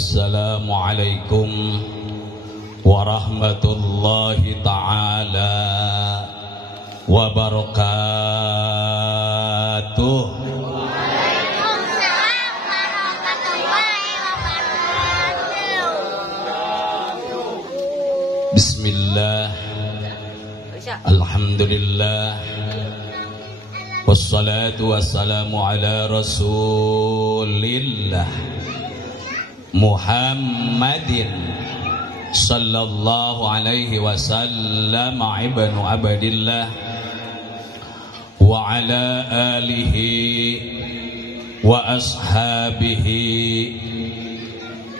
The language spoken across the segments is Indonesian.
Assalamualaikum warahmatullahi ta'ala wabarakatuh. Waalaikumsalam warahmatullahi wabarakatuh. Bismillah, alhamdulillah, wassalatu wassalamu ala rasulillah Muhammadin sallallahu alaihi wasallam ibnu abdillah wa ala alihi wa ashabihi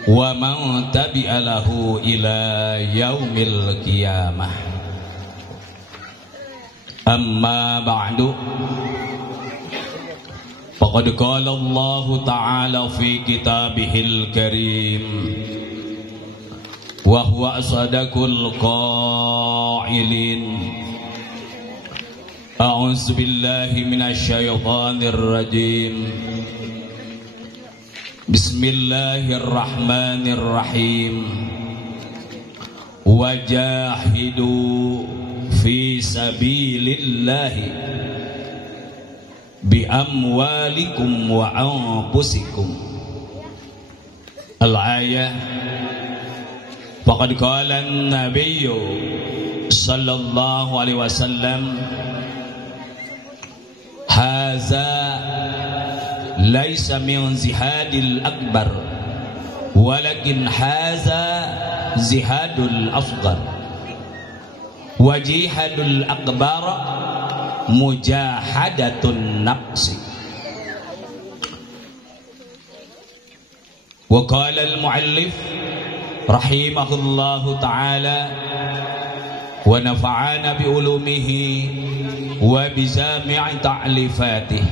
wa man tabi'a lahu ila yaumil qiyamah. Amma ba'du, faqad qala Allah ta'ala fi kitabihil karim wa huwa asdaqul qailin. A'udzu billahi minasy syaithanir rajim. Bismillahirrahmanirrahim. Wajahidu fi sabilillahi bi amwalikum wa anfusikum. Al-ayah. Faqad qala an-nabiyyu sallallahu alaihi wasallam, haza laisa min zihadil akbar walakin haza zihadul afdal wa jihadul akbar mujahadatun nafsi. Wa qala al-muallif rahimahullahu ta'ala wa nafa'ana bi ulumihi wa bi jami'i ta'lifatih.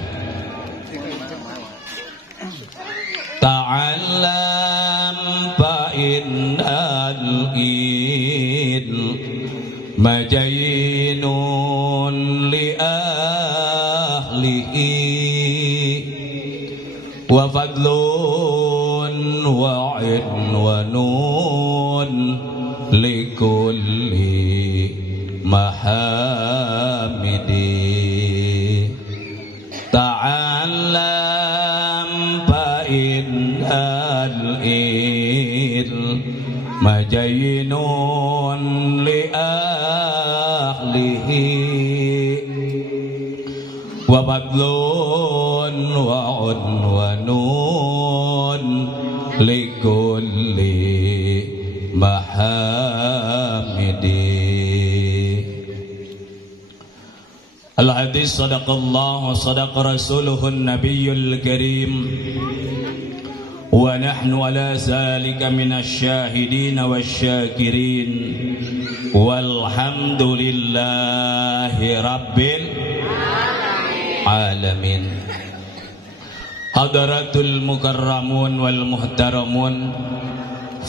Ta'allam fa innal majayinun li ahlihi wa fadlun wa idwanun li kulli mahamidi. Ta'allam fa innal majayinun li ahlihi wa fadlun wa udwanun li kulli mahamidi. Al-hadis sadaqallah wa sadaqa rasuluhun nabiyyul karim wa nahnu ala zalika minasyahidin wasyakirin walhamdulillahi rabbil alamin. Hadaratul mukarramun wal muhtaramun,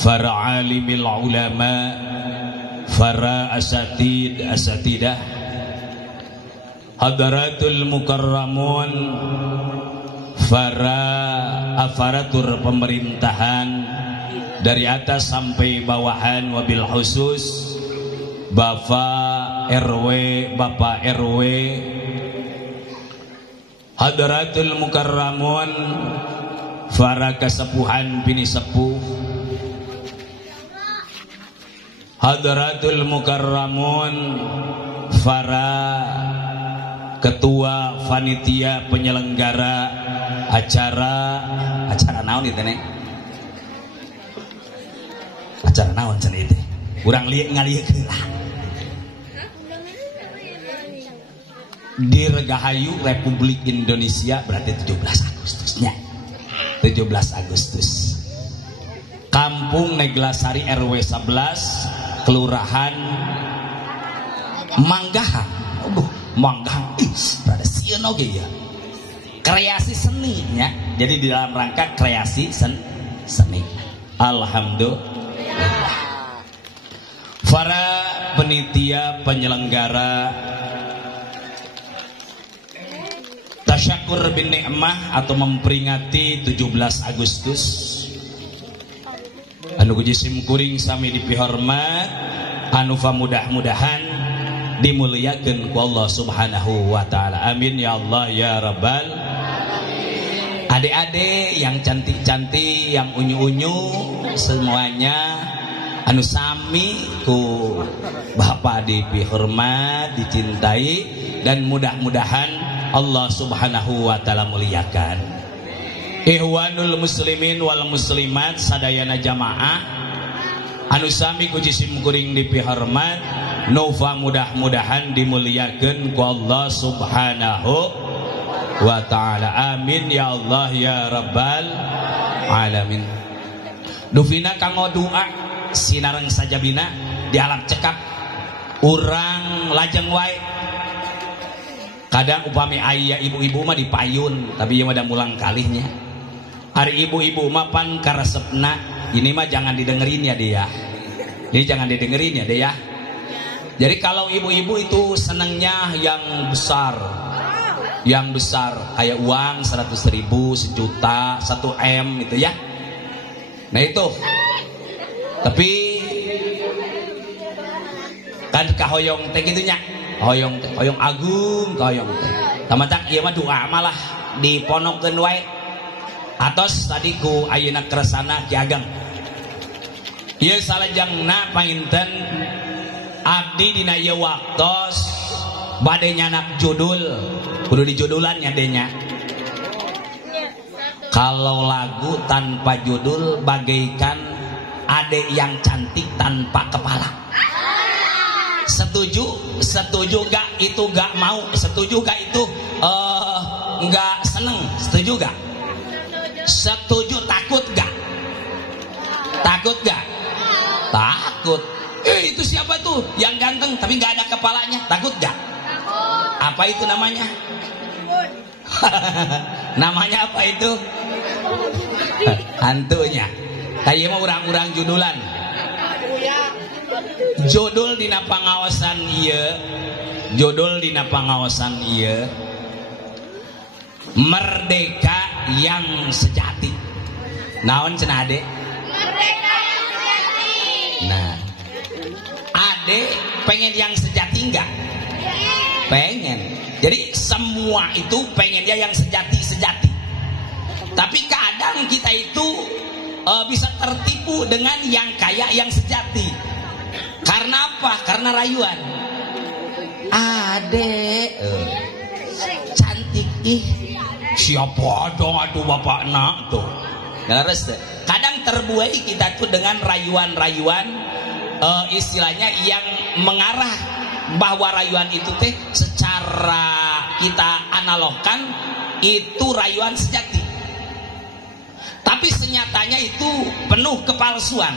para alimil ulama, para asatidah, hadaratul mukarramun, para aparatur pemerintahan dari atas sampai bawahan, wabil khusus Bapak RW, Bapak RW, hadaratul mukarramun, para kesepuhan bini sepuh, hadaratul mukarramun, para ketua panitia penyelenggara acara naon itu nih, acara naon cenah itu urang lieu ngaliekeun Dirgahayu Republik Indonesia, berarti 17 Agustusnya 17 Agustus. Kampung Neglasari RW 11 Kelurahan Manggahan. Manggahan pada sieun oge ya. Kreasi seninya. Jadi di dalam rangka kreasi seni. Alhamdulillah. Para penitia penyelenggara tasyakur bin ni'mah atau memperingati 17 Agustus anu kujisim kuring sami dipihormat, anu mudah-mudahan dimuliakeun ku Allah Subhanahu wa taala. Amin ya Allah ya rabbal alamin. Adik-adik yang cantik-cantik, yang unyu-unyu semuanya anu sami ku Bapak dipihormat, dicintai, dan mudah-mudahan Allah Subhanahu wa taala muliakan. Ikhwanul muslimin wal muslimat sadayana jamaah anu sami ku jisim kuring dipihormat, nova mudah-mudahan dimuliakeun ku Allah Subhanahu wa taala. Amin ya Allah ya rabbal alamin. Duvina kanggo doa sinareng sajabina di alam cekap urang lajeng wae. Kadang upami aya ibu-ibu mah dipayun, tapi ieu mah da mulang kalihnya. Hari ibu-ibu mah pan karesepna, ini mah jangan didengerin ya dia. Ini jangan didengerin ya dia. Jadi kalau ibu-ibu itu senangnya yang besar, yang besar kayak uang 100.000, 1 juta, 1 M itu ya. Nah itu. Tapi kan kahoyong teh gitunya. Hoyong agung, hoyong teh. Tamatak ieu mah doa malah diponokkeun wae. Atos tadi ku ayeuna keresana Ki Ageng. Ieu salajengna panginten abdi dina ieu waktos bade nyanak judul, kudu dijudulan nya denya. Kalau lagu tanpa judul bagaikan adek yang cantik tanpa kepala. Setuju? Setuju gak itu gak mau? Setuju gak itu gak seneng? Setuju gak? Setuju? Takut gak? Takut gak? Takut. Itu siapa tuh yang ganteng tapi gak ada kepalanya? Takut gak? Apa itu namanya? Namanya apa itu? Hantunya. Tadi mah urang-urang judulan. Judul dina pangawasan ieu, judul dina pangawasan ieu, merdeka yang sejati. Naon cenah Ade? Merdeka yang sejati. Nah, Ade pengen yang sejati enggak? Pengen. Jadi semua itu pengennya yang sejati-sejati. Tapi kadang kita itu bisa tertipu dengan yang kaya yang sejati. Karena apa? Karena rayuan. Ade cantik ih. Siapa dong atuh bapak nak tuh. Kadang terbuai kita tuh dengan rayuan-rayuan istilahnya yang mengarah bahwa rayuan itu teh secara kita analogkan itu rayuan sejati. Tapi senyatanya itu penuh kepalsuan.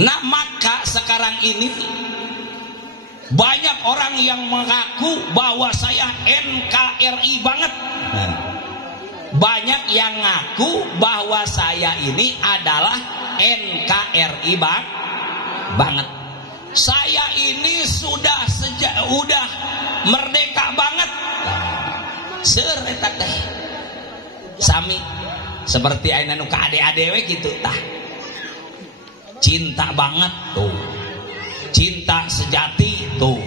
Nah maka sekarang ini banyak orang yang mengaku bahwa saya NKRI banget. Banyak yang ngaku bahwa saya ini adalah NKRI banget. Saya ini sudah merdeka banget. Seretak teh. Sami seperti ayeuna nu ka ade-ade we kitu tah. Cinta banget tuh, cinta sejati tuh.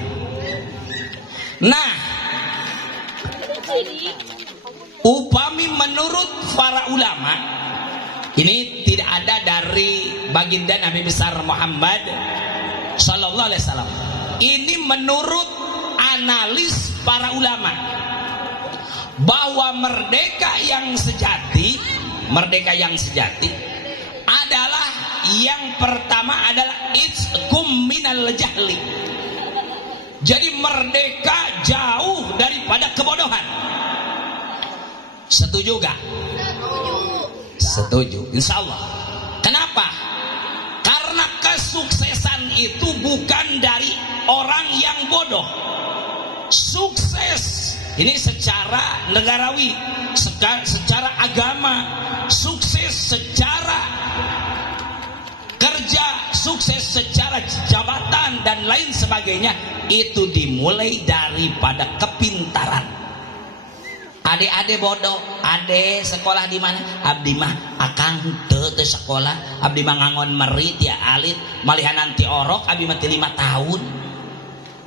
Nah, upami menurut para ulama, ini tidak ada dari baginda Nabi besar Muhammad Sallallahu Alaihi Wasallam. Ini menurut analis para ulama bahwa merdeka yang sejati adalah yang pertama adalah itskum minal jahli. Jadi merdeka jauh daripada kebodohan. Setuju gak? Setuju. Insya Allah. Kenapa? Karena kesuksesan itu bukan dari orang yang bodoh. Sukses ini secara negarawi, secara agama, sukses secara kerja, sukses secara jabatan dan lain sebagainya, itu dimulai daripada kepintaran. Ade bodoh, ade sekolah di mana? Abdi mah akang teu sekolah, abdi mah ngangon merit ya alit, malihan nanti orok abdi mah 5 tahun.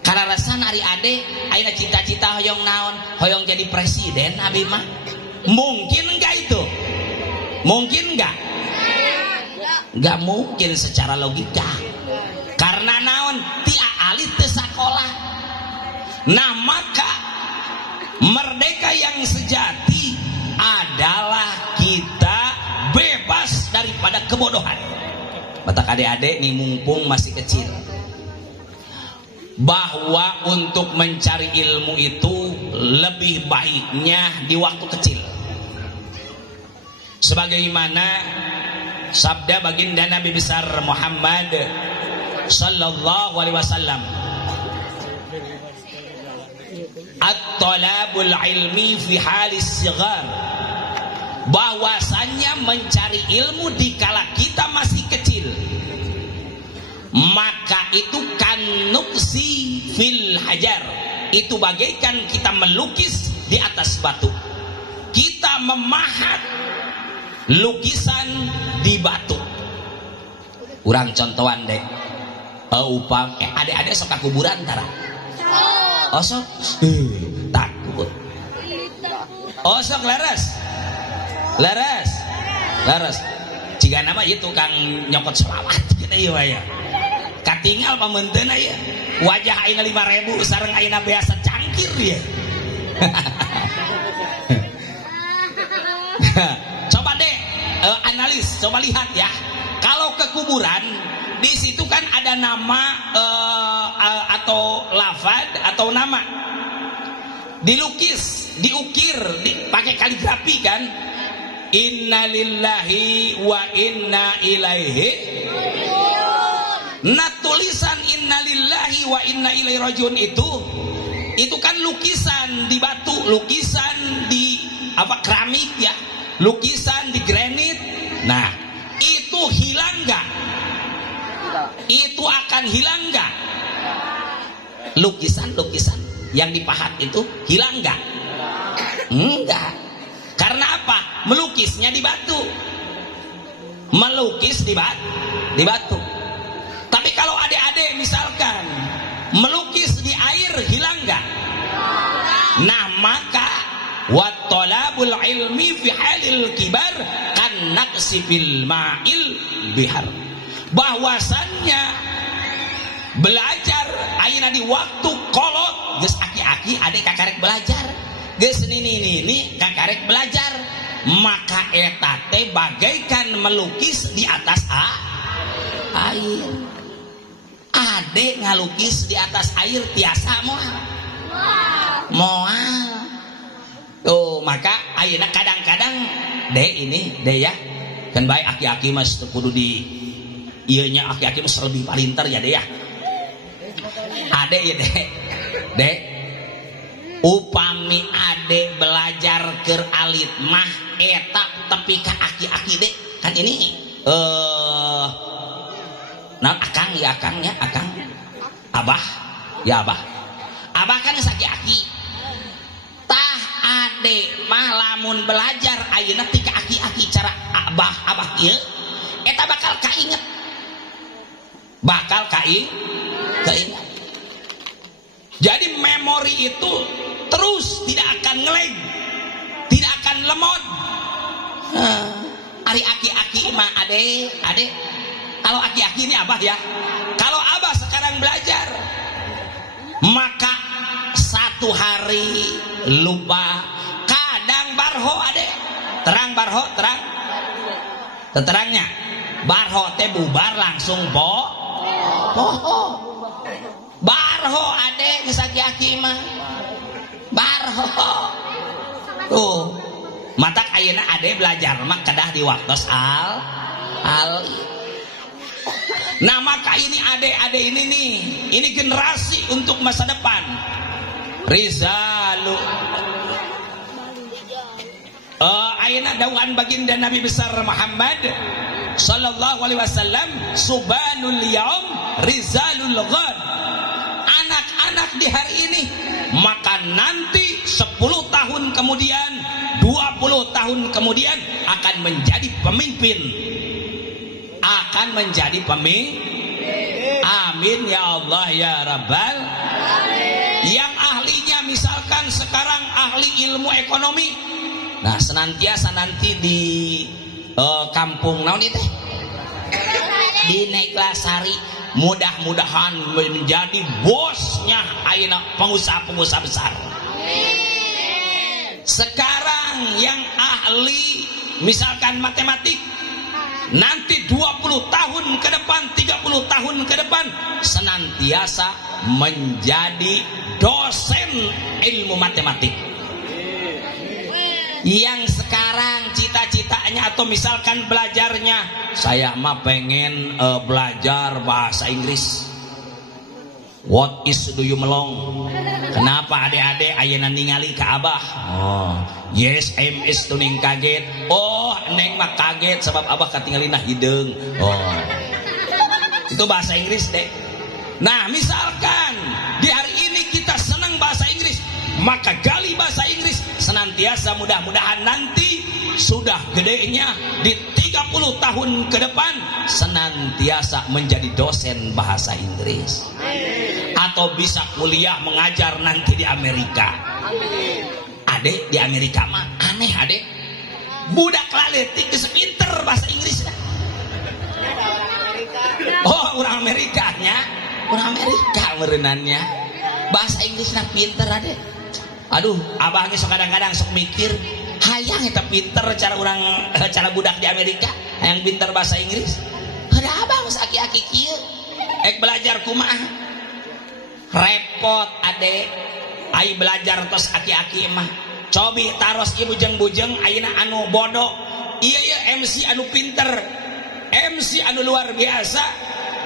Karena rasan ari ade ayeuna cita-cita hoyong naon? Hoyong jadi presiden abdi mah. Mungkin enggak itu? Mungkin enggak? Enggak mungkin secara logika. Karena naon? Ti alit teu sakolah. Nah, maka merdeka yang sejati adalah kita bebas daripada kebodohan. Batak adik-adik nih mumpung masih kecil, bahwa untuk mencari ilmu itu lebih baiknya di waktu kecil. Sebagaimana sabda baginda Nabi besar Muhammad sallallahu alaihi wasallam, at-talabul ilmi fi halis sighar, bahwasannya mencari ilmu di kala kita masih kecil, maka itu kanuksi fil hajar, itu bagaikan kita melukis di atas batu, kita memahat lukisan di batu. Urang contohan deh, upam adik-adik sok ka kuburan tara. Osok takut. Osok leres. Jika nama itu kang nyokot selawat gitu ya. Katinggal pamunteun aya. Wajah ayeuna 5.000 sareng ayeuna biasa cangkir ya. Coba deh analis, coba lihat ya. Kalau ke kuburan di situ kan ada nama atau lafad atau nama, dilukis, diukir, pakai kaligrafi kan. Innalillahi wa inna ilaihi. Nah, tulisan innalillahi wa inna ilaihi rajiun itu kan lukisan di batu, lukisan di keramik ya, lukisan di granit. Nah, itu hilang nggak? Itu akan hilang nggak? Lukisan yang dipahat itu hilang nggak? Enggak. Karena apa? Melukisnya di batu. Melukis di batu. Tapi kalau adik-adik misalkan melukis di air, hilang nggak? Nah, maka wattalabul ilmi fi halil kibar kan naqsi fil ma'il bihar, bahwasannya belajar ayeuna di waktu kolot geus aki-aki ade kakarek belajar, geus nini kakarek belajar, maka eta teh bagaikan melukis di atas air. Ade ngalukis di atas air tiasa moal. Tuh, maka ayeuna kadang-kadang deh ya. Kan bae aki-aki mas kudu di ieu nya, aki-aki mas lebih palinter ya deh ya. Ade ya deh. Upami ade belajar keur alit mah eta tepi ka aki-aki deh. Kan ini akang abah ya abah kan saki-aki tah ade mah lamun belajar ayeuna tika aki-aki cara abah ieu eta bakal kainget, jadi memori itu terus tidak akan ngelag, tidak akan lemot. Ari aki-aki mah ade kalau aki-aki ini abah ya, kalau abah sekarang belajar maka satu hari lupa, kadang barho ade terang terangnya barho teh bubar langsung barho ade geus aki-aki mah barho tuh matak ayeuna ade belajar mah kedah di waktos al. Nah, maka ini ade-ade ini nih, ini generasi untuk masa depan. Rizalu ayeuna dawuhan baginda Nabi besar Muhammad sallallahu alaihi wasallam, subhanul yaum rizalul ghad. Anak-anak di hari ini, maka nanti 10 tahun tahun kemudian, 20 tahun kemudian akan menjadi pemimpin. Akan menjadi pemimpin. Amin ya Allah ya Rabbal. Yang ahlinya misalkan sekarang ahli ilmu ekonomi. Nah, senantiasa nanti di kampung naon itu di Neglasari mudah-mudahan menjadi bosnya ayeuna pengusaha-pengusaha besar. Sekarang yang ahli misalkan matematik, nanti 20 tahun ke depan, 30 tahun ke depan senantiasa menjadi dosen ilmu matematik. Yang sekarang cita-citanya atau misalkan belajarnya, saya mah pengen belajar bahasa Inggris. What is do you melong? Kenapa adik-adik ayeuna ningali ka abah? Oh, yes MS tuning kaget. Oh, neng mah kaget sebab abah katinggalina hideung. Oh, itu bahasa Inggris deh. Nah, misalkan di hari ini kita senang bahasa Inggris, maka gali bahasa Inggris senantiasa, mudah-mudahan nanti sudah gedenya di 30 tahun ke depan senantiasa menjadi dosen bahasa Inggris. Atau bisa kuliah mengajar nanti di Amerika. Adek di Amerika mah aneh adek. Budak laletik sepinter bahasa Inggris. Oh, orang Amerikanya. Orang Amerika merenannya. Bahasa Inggrisnya pinter adek. Aduh, abahnya sok kadang-kadang sok mikir, hayang eta pinter cara budak di Amerika, hayang pinter bahasa Inggris. Ada abang aki-aki kieu. Ek belajar kumaha? Repot adek. Ai belajar tos aki-aki mah. Cobi taros ieu bujeng-bujeng ayeuna anu bodoh. Iya MC anu pinter. MC anu luar biasa.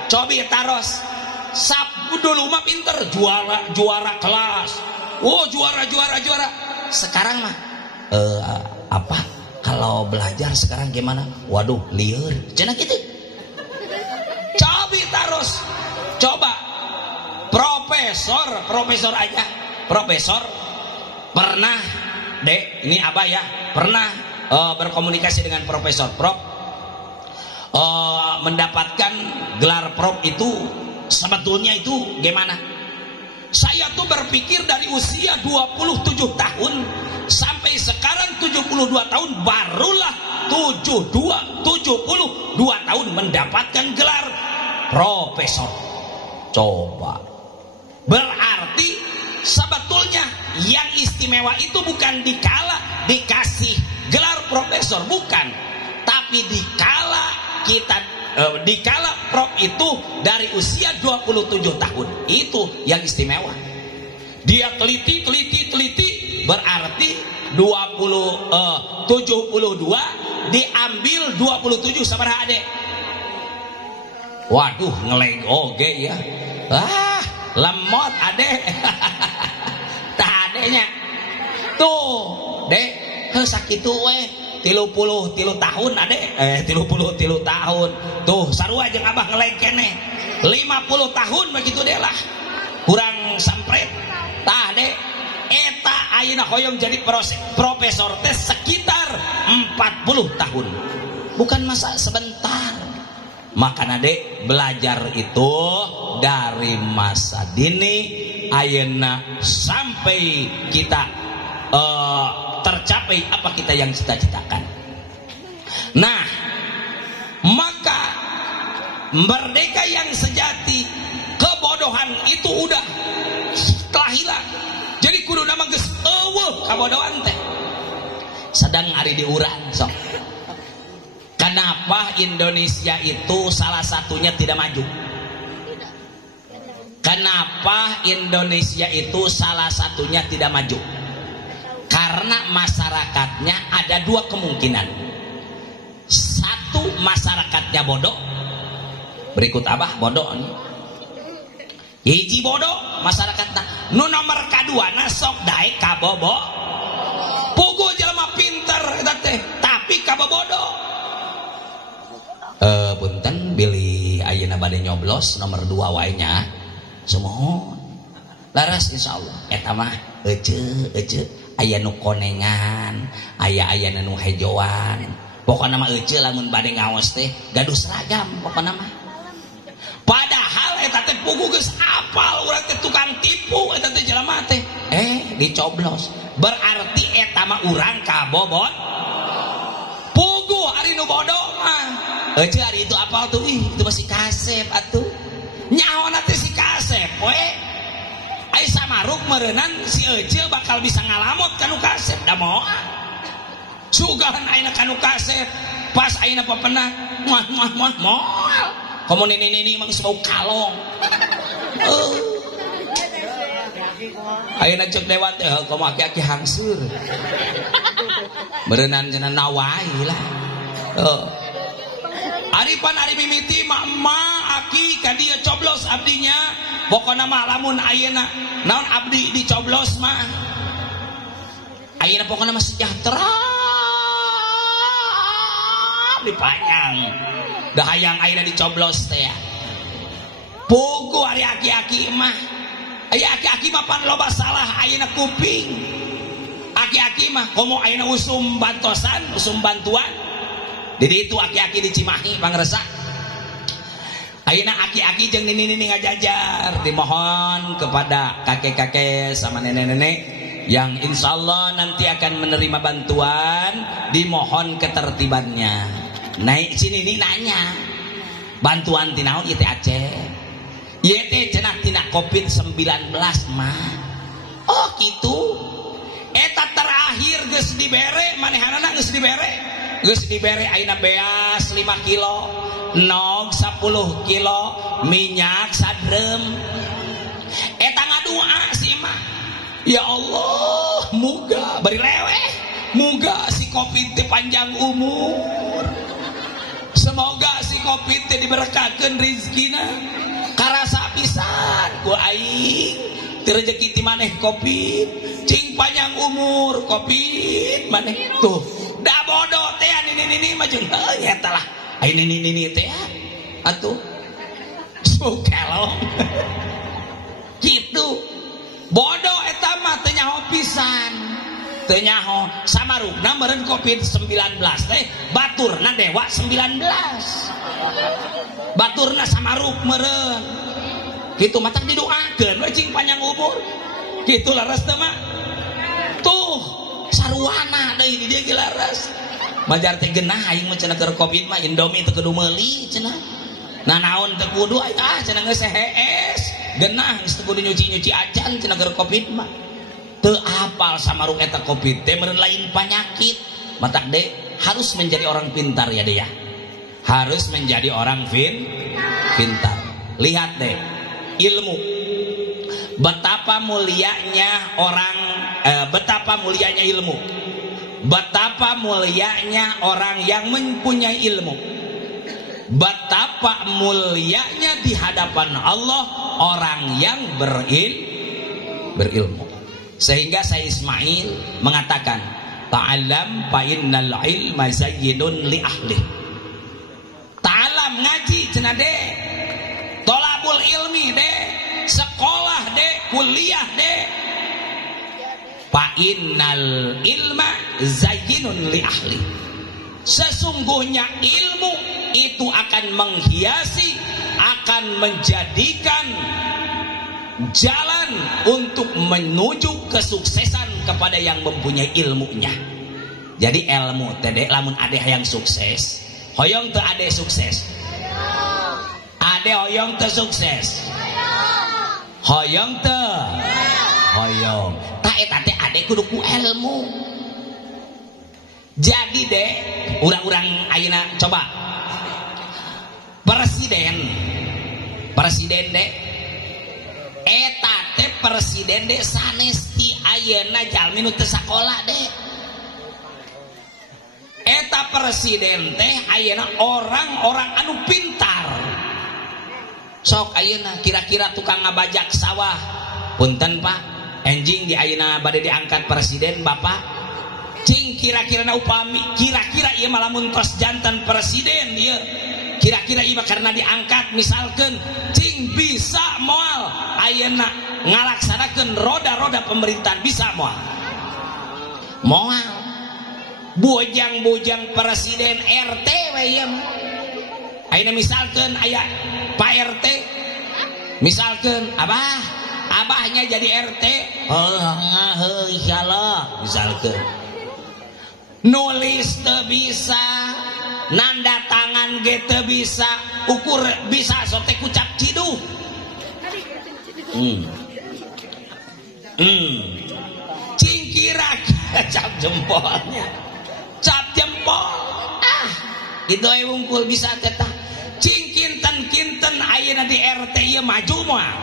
Cobi taros. Sapu dulu mah pinter, juara kelas. Oh, juara. Sekarang mah apa? Kalau belajar sekarang gimana? Waduh, lieur. Cenah gitu. Cobi taros. Coba profesor aja. Profesor pernah, Dek, ini abah ya, pernah berkomunikasi dengan profesor. Prof mendapatkan gelar prof itu sebetulnya itu gimana? Saya tuh berpikir dari usia 27 tahun sampai sekarang 72 tahun barulah 72 tahun mendapatkan gelar profesor. Coba. Berarti sebetulnya yang istimewa itu bukan dikasih gelar profesor, bukan. Tapi dikala prof itu dari usia 27 tahun, itu yang istimewa. Dia teliti berarti 72 diambil 27 sabaraha adek? Waduh, ngeleg oge ya. Lemot adek. Tah adeknya tuh dek sakitu we 33 tahun adek, 33 tahun tuh sarua jeung abah ngeleg keneh 50 tahun begitu deh lah, kurang sampret. Tah dek eta ayeuna hoyong jadi profesor teh sekitar 40 tahun, bukan masa sebentar. Maka adek belajar itu dari masa dini ayeuna sampai kita tercapai apa kita yang cita-citakan. Nah, maka merdeka yang sejati, kebodohan itu udah telah hilang. Jadi kudu nama geus eueuh kabodohan teh. Sedang ari diurang sok. Kenapa Indonesia itu salah satunya tidak maju? Kenapa Indonesia itu salah satunya tidak maju? Karena masyarakatnya ada dua kemungkinan. Satu, masyarakatnya bodoh. Berikut abah bodoh nih. Hiji bodoh masyarakatnya. Nu nomor kadua na sok daek kabobo. Pugu jelema pinter eta teh, tapi kabobodo. Punten bilih ayeuna bade nyoblos nomor 2 wae nya. Semohon. Laras insyaallah eta mah ece aya nu konengan, aya nu hejoan. Pokona mah euceul lamun bade ngaos teh gaduh seragam pokona mah. Padahal eta teh pugu geus apal urang teh tukang tipu eta teh jelema teh. Dicoblos. Berarti eta mah urang kabobot. Pugu ari nu bodoh mah. Euceul ari itu apal tuh itu masih kasep atuh. Nyaona teh si kasep we. Ai samaruk meureunnan si euceul bakal bisa ngalamot kanu kasep da moal. Sugahan ayeuna kanu kasep pas ayeuna papenah moal. Komo nini mang sebau kalong. Ayeuna cek dewan teh komo aki-aki hangsur. Meureunnan cenah nawai lah. Aripan ari mimiti mak aki ka dieu coblos abdinya. Pokona mah lamun ayeuna naon abdi dicoblos mah. Ayeuna pokona mah sejahtera. Dipanyang. Da hayang ayeuna dicoblos teh ya. Pugu ari aki-aki mah. Aya aki-aki mah pan loba salah ayeuna kuping. Aki-aki mah komo ayeuna usum bantosan, usum bantuan. Jadi itu aki-aki di Cimahi pangresah. Ayeuna aki-aki jeung nini-nini ngajajar dimohon kepada kakek-kakek sama nenek-nenek yang insyaallah nanti akan menerima bantuan, dimohon ketertibannya. Naik sini nih nanya bantuan tinaon ieu teh Aceh. Ieu teh cenah tina Covid-19 mah. Oh kitu. Eta terakhir geus dibere manehanana geus dibere. Geus dibere ayeuna beas 5 kilo, nog 10 kilo, minyak sadrem. Eta ngadua si mah. Ya Allah, muga bari leweh. Muga si Covid teh panjang umur. Semoga si Covid teh diberkahkeun rezekina. Karasa pisan ku aing teu rezeki ti maneh Covid, cing panjang umur Covid maneh tuh. Da bodoh teh nini mah jeung nya tah lah. Ai nini teh atuh sukelong. Kitu. Bodoh eta mah teu nyaho pisan. Teu nyaho samarugna meureun Covid-19 teh baturna dewa 19. Baturna samarug meureun. Kitu mah tak didoakeun we cing panjang umur. Kitu laras teh mah. Tuh saruana deui di dieu ge laras. Majar teh geunah aing mah cenah keur Covid mah Indomie teu kudu meuli cenah. Nah naon teu kudu cenah geus hees. Geunah geus teu kudu nyuci-nyuci acan cenah keur Covid mah. Teu apal samaruk eta Covid teh meureun lain panyakit. Mata Dek harus menjadi orang pintar ya Dek ya. Harus menjadi orang pintar. Lihat Dek, ilmu. Betapa mulianya orang betapa mulianya ilmu. Betapa mulianya orang yang mempunyai ilmu. Betapa mulianya di hadapan Allah orang yang berilmu. Sehingga saya Ismail mengatakan, ta'alam fa innal ilma zayyinun li ahli. Ta'alam ngaji cenah Dek. Tolabul ilmi Dek. Sekolah Dek, kuliah Dek. Fa innal ilma zayyinun li ahli. Sesungguhnya ilmu itu akan menghiasi, akan menjadikan jalan untuk menuju kesuksesan kepada yang mempunyai ilmunya. Jadi ilmu teh lamun ade yang sukses, hoyong teu ade sukses. Ade hoyong teu sukses. Hoyong teu. Hoyong. Ta eta teh ade kudu ku ilmu. Jadi Dek, urang-urang ayeuna coba. Presiden Dek. Eta teh presiden Dek sanes ti ayeuna jalmi nu teu sakola Dek. Eta presiden teh ayeuna orang-orang anu pintar. Sok ayeuna kira-kira tukang ngabajak sawah. Punten Pak, enjing di ayeuna bade diangkat presiden Bapak. Cing kira-kira na upami, kira-kira ieu mah lamun tos janten presiden ieu. Kira-kira ieu karena diangkat misalkan cing bisa moal ayeuna ngalaksanakeun roda-roda pemerintahan bisa moal. moal bujang-bujang presiden RT wayem ayeuna misalkeun aya Pak RT misalkeun abahnya jadi RT insyaallah misalkeun nulis teu bisa nanda tangan ge teu bisa ukur bisa sote kucap ciduh cingkirak cap jempolnya cap jempol gitu aya wungkul bisa tetah cingkinten ayeuna di RT ieu maju moal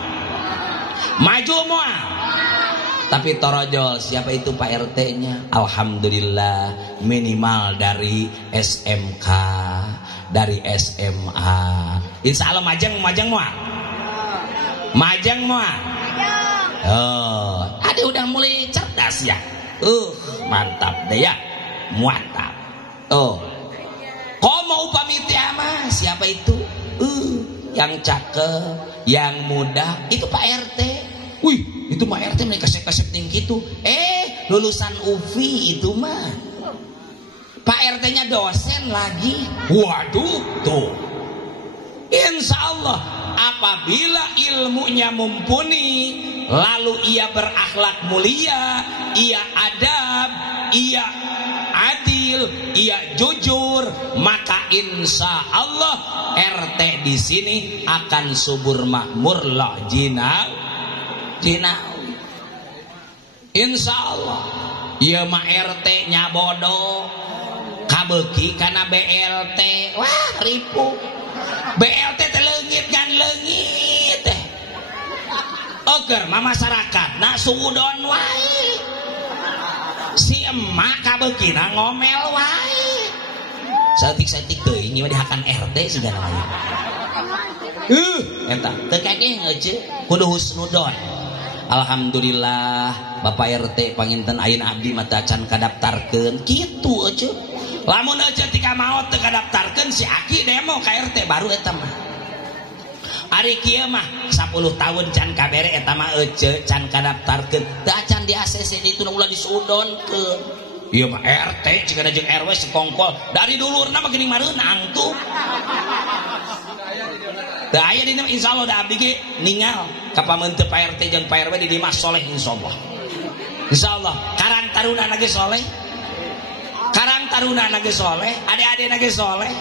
tapi torojol siapa itu Pak RT-nya alhamdulillah minimal dari SMK dari SMA insya Allah majang moal oh ada udah mulai cerdas ya mantap deh ya mantap kok mau pamit ya mah siapa itu yang cakep yang muda itu Pak RT wih itu Pak RT mereka kasep-kasep tinggi gitu lulusan UFI itu mah Pak RT-nya dosen lagi waduh tuh insya Allah apabila ilmunya mumpuni lalu ia berakhlak mulia ia adab ia adil ia jujur maka insya Allah RT di sini akan subur makmur loh jinau insya Allah ieu mah RT nya bodoh kabeuki kana BLT wah ripu BLT teh leungit kan leungit teh oger mah masyarakat na suudon wae si emak kabeukina ngomel wae saeutik-saeutik teuing ieu dihakan RT sigana wae eta teu kakek ngeuceuk kudu husnudon. Alhamdulillah Bapak RT panginten ayeuna abdi mata can kadaftarkeun kitu euceuk lamun euceuk tika maot teu kadaftarkeun si Aki demo ka RT baru eta mah ari kieu mah 10 tahun can kabere eta mah euceuk can kadaftarkeun teu acan di ACC ditu nu ulah disudonkeun ieu mah RT cigana jeung RW sekongkol dari dulurna mah geuning mareunang tuh teu aya dina insyaallah da abdi ge ningal ka pamenteur Pak RT jeung Pak RW di dieu mah soleh insyaallah karang taruna ge soleh ade-ade ge soleh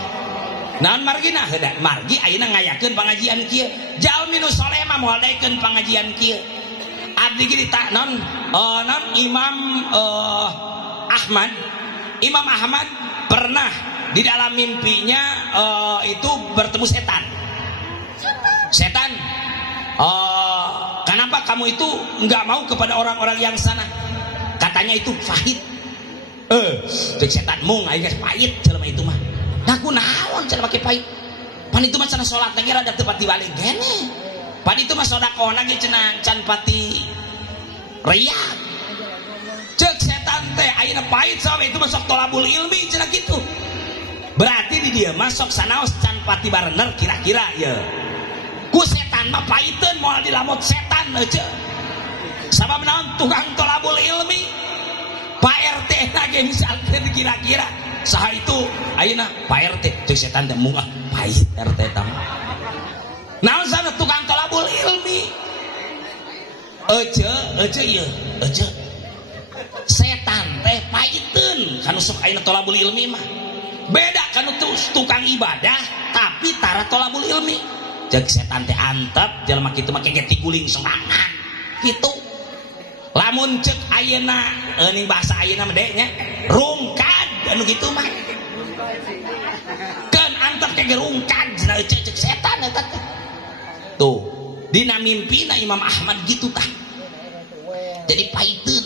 naon margina heuda margi ayeuna ngayakeun pangajian kieu jalmi nu soleh mah moal daekeun pangajian kieu abdi ge dita non Imam Ahmad pernah di dalam mimpinya itu bertemu setan kenapa kamu itu nggak mau kepada orang-orang yang sana katanya itu pahit cek setan mung aing geus pahit jelema itu mah ngaku naon cara make pahit pan itu mah cenah salat ge rada teu pati balik gene pan itu mah sedekahna ge cenah can pati riak cek setan teh ayeuna pahit sawe itu masuk tolabul ilmi cenah kitu berarti di dia masuk sanaos can pati barener kira-kira ya ku setan mah paiteun moal dilamot setan euceuk sabab naon tukang tolabul ilmi Pak RT lagi misalkan kira-kira saha itu ayeuna Pak RT cek setan teh mung pait RT tam naon sana tukang tolabul ilmi euceuk setan teh paiteun kanu sok ayeuna tolabul ilmi mah beda kanu tukang ibadah tapi tara tolabul ilmi cek setan teh antep jelema kitu mah kege tiguling semangat kitu lamun cek ayeuna ning bahasa ayeuna mah nya rungkad anu kitu mah keun antep kege rungkad cenah cek setan eta tuh dina mimpina Imam Ahmad gitu tah jadi paiteun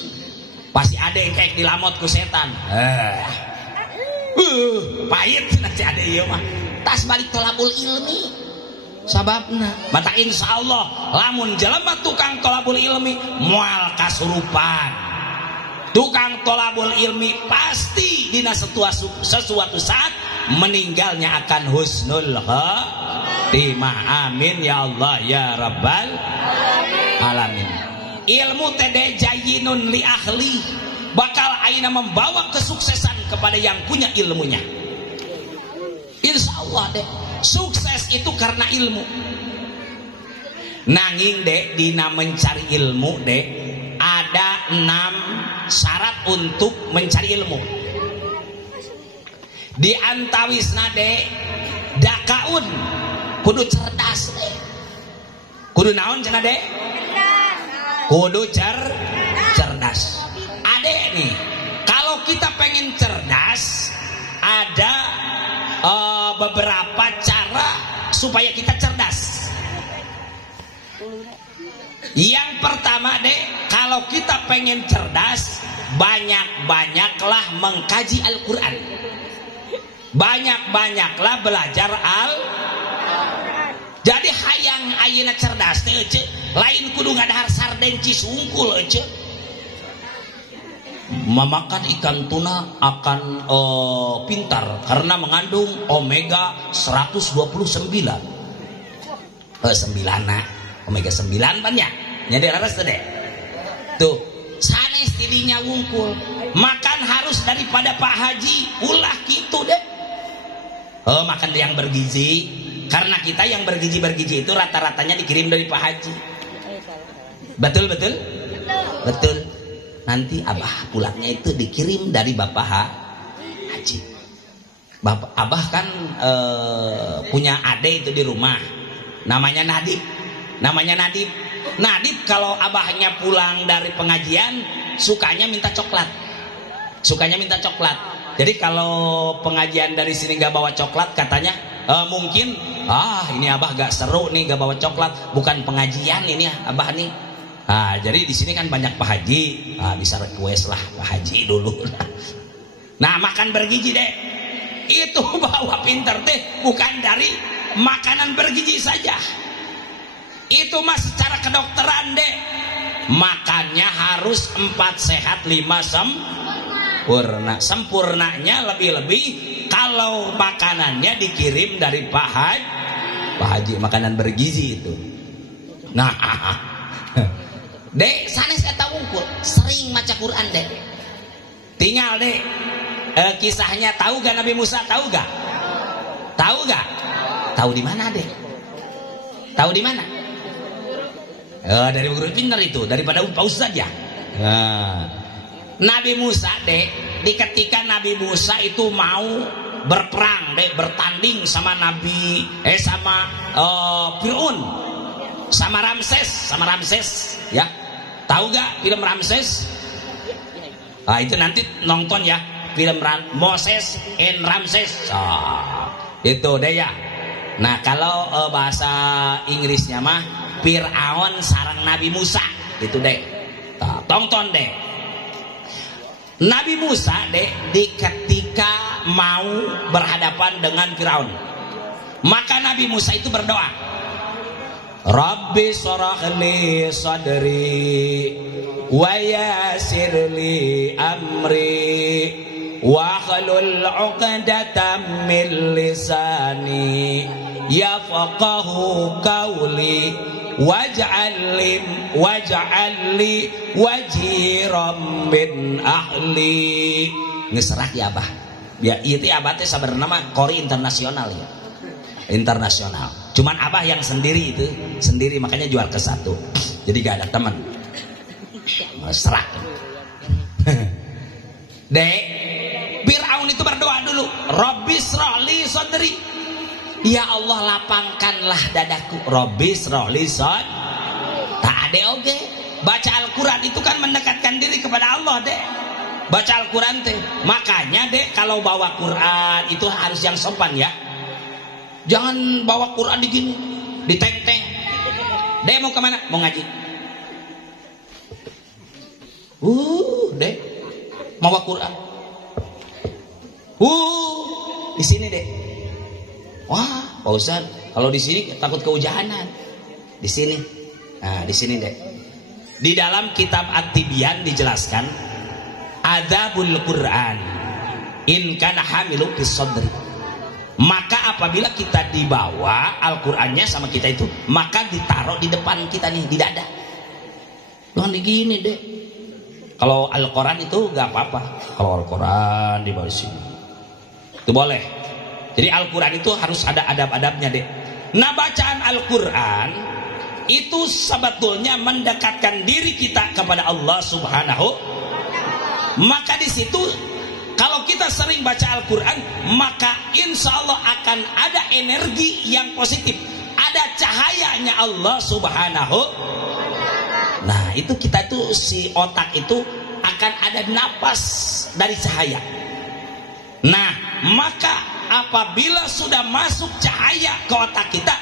pasti ada yang kayak dilamot ku setan pahit cenah si ade ieu mah tas balik tolabul ilmi sababna mata insyaallah lamun jelema tukang tolabul ilmi moal kasurupan tukang tolabul ilmi pasti dina sesuatu saat meninggalnya akan husnul khotimah amin ya Allah ya rabbal alamin ilmu teh jayyinun li ahli bakal aina membawa kesuksesan kepada yang punya ilmunya. Insya Allah dek, sukses itu karena ilmu. Nanging dek, dina mencari ilmu dek, ada 6 syarat untuk mencari ilmu. Di antawisna dek, dakaun kudu cerdas dek. Kudu naon cenah dek? Kudu cerdas. Adek nih, kalau kita pengen cerdas, ada beberapa cara supaya kita cerdas. Yang pertama dek, kalau kita pengen cerdas, banyak-banyaklah mengkaji Al-Quran. Banyak-banyaklah belajar Jadi hayang ayeuna cerdas teh ece, lain kudu ngadahar sarden cisungkul ece. Memakan ikan tuna akan pintar karena mengandung omega 129. 9 omega 9 banyak. Jadi laras teh. Tuh, sanes tidinya wungkul. Makan harus daripada Pak Haji, ulah gitu deh. Makan yang bergizi, karena kita yang bergizi itu rata-ratanya dikirim dari Pak Haji. Betul. Nanti abah pulangnya itu dikirim dari Bapak Haji. Abah kan punya ade itu di rumah, namanya Nadib. Nadib kalau abahnya pulang dari pengajian sukanya minta coklat. Jadi kalau pengajian dari sini gak bawa coklat, katanya mungkin ini abah gak seru nih gak bawa coklat, bukan pengajian ini abah nih. Jadi di sini kan banyak Pak Haji, bisa request lah Pak Haji dulu. Nah, makan bergizi deh, itu bawa pinter deh, bukan dari makanan bergizi saja. Itu mah secara kedokteran deh, makannya harus 4 sehat 5 sempurna. Sempurnanya lebih-lebih kalau makanannya dikirim dari Pak Haji, makanan bergizi itu. Nah, dek, sanes eta wungkul sering maca Quran dek. Tinggal dek, kisahnya tahu gak Nabi Musa? Tahu gak? Tahu di mana dek? Tahu di mana? Dari guru pintar itu, daripada paus saja. Nabi Musa dek, ketika Nabi Musa itu mau berperang dek, bertanding sama Fir'aun, sama Ramses ya. Tahu gak film Ramses? Itu nanti nonton ya, film Moses and Ramses. Itu deh ya. Nah, kalau bahasa Inggrisnya mah Fir'aun sarang Nabi Musa. Itu deh. Tonton deh. Nabi Musa deh, ketika mau berhadapan dengan Fir'aun, maka Nabi Musa itu berdoa, Rabbi syrahli sadri wa yassirli amri wa hlul 'uqdatam min lisani yafqahu qawli waj'alli wajiran min ahli. Ngeserah ya abah. Ya itu abah teh sabarna mah kori internasional ya. Internasional. Cuman abah yang sendiri itu sendiri, makanya jual ke 1. Jadi gak ada teman. Serak. Dek, Fir'aun itu berdoa dulu, Rabbi syrahli sadri. Ya Allah, lapangkanlah dadaku. Rabbi syrahli sadri. Tak ada oge. Baca Al-Quran itu kan mendekatkan diri kepada Allah dek. Baca Al-Quran teh. Makanya dek, kalau bawa Quran itu harus yang sopan ya. Jangan bawa Quran di gini, di teng-teng. Dek mau kemana? Mau ngaji. Dek mau bawa Quran. Di sini dek. Wah, Pak Ustaz, kalau di sini takut kehujanan. Di sini. Nah, di sini dek. Di dalam kitab At-Tibyan dijelaskan, Adzabul Quran in kana hamilu fis sadri. Maka apabila kita dibawa Al-Qur'annya sama kita itu, maka ditaruh di depan kita nih, di dada. Jangan begini deh. Kalau Al-Quran itu nggak apa-apa. Kalau Al-Quran di bawah sini itu boleh. Jadi Al-Quran itu harus ada adab-adabnya deh. Nah, bacaan Al-Quran itu sebetulnya mendekatkan diri kita kepada Allah Subhanahu. Maka di situ kalau kita sering baca Al-Quran, maka insya Allah akan ada energi yang positif, ada cahayanya Allah Subhanahu. Nah, itu kita tuh si otak itu akan ada napas dari cahaya. Nah, maka apabila sudah masuk cahaya ke otak kita,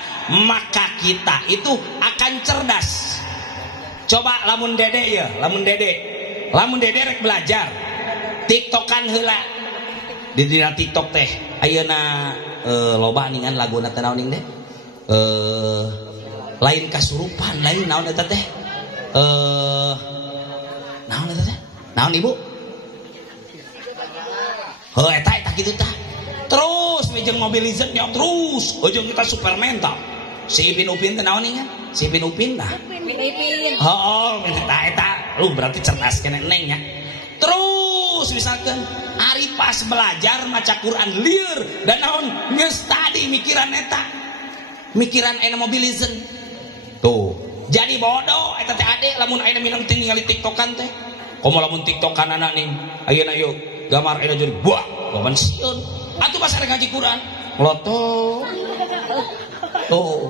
maka kita itu akan cerdas. Coba lamun dede ya, lamun dede rek belajar tiktokan heula di dina tiktok teh ayeuna loba ningan laguna teh naon deh lain kasurupan lain naon eta teh naon eta teh naon ibu eta kitu tah terus mejeng mobilism nya terus ujung kita super mental si Ipin Upin teh naon ningan si Ipin Upin dah eta lu berarti cerdas kene neng nya terus misalkan hari pas belajar maca Quran lieur dan naon geus tadi mikiran eta mikiran aya mobilism tuh jadi bodoh eta teh ade lamun aya minang teh ningali tiktokan teh komo lamun tiktokan anak nih ayeuna yuk gambar aya jadi buah baban sieun atuh pas arek ngaji Quran loto tuh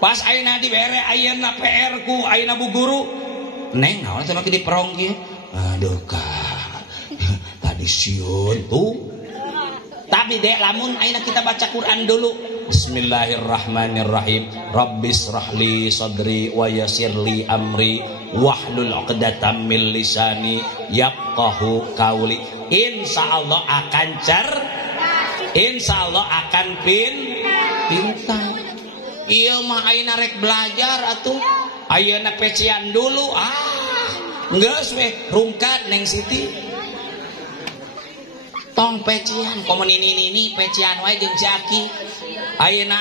pas ayeuna dibere ayeuna PR ku ayeuna bu guru neng naon teh di perong kieu aduh kak tadi siun tuh tapi dek lamun ayeuna kita baca Quran dulu Bismillahirrahmanirrahim Rabbis rahli sadri wa yasirli amri wahlul 'uqdatam min lisani yafqahu qauli insyaallah akan insyaallah akan pintar ieu mah ayeuna rek belajar atuh ayeuna pecian dulu geus we rungkat neng Siti tong pecian komo nini pecian wae jeung Jaki ayeuna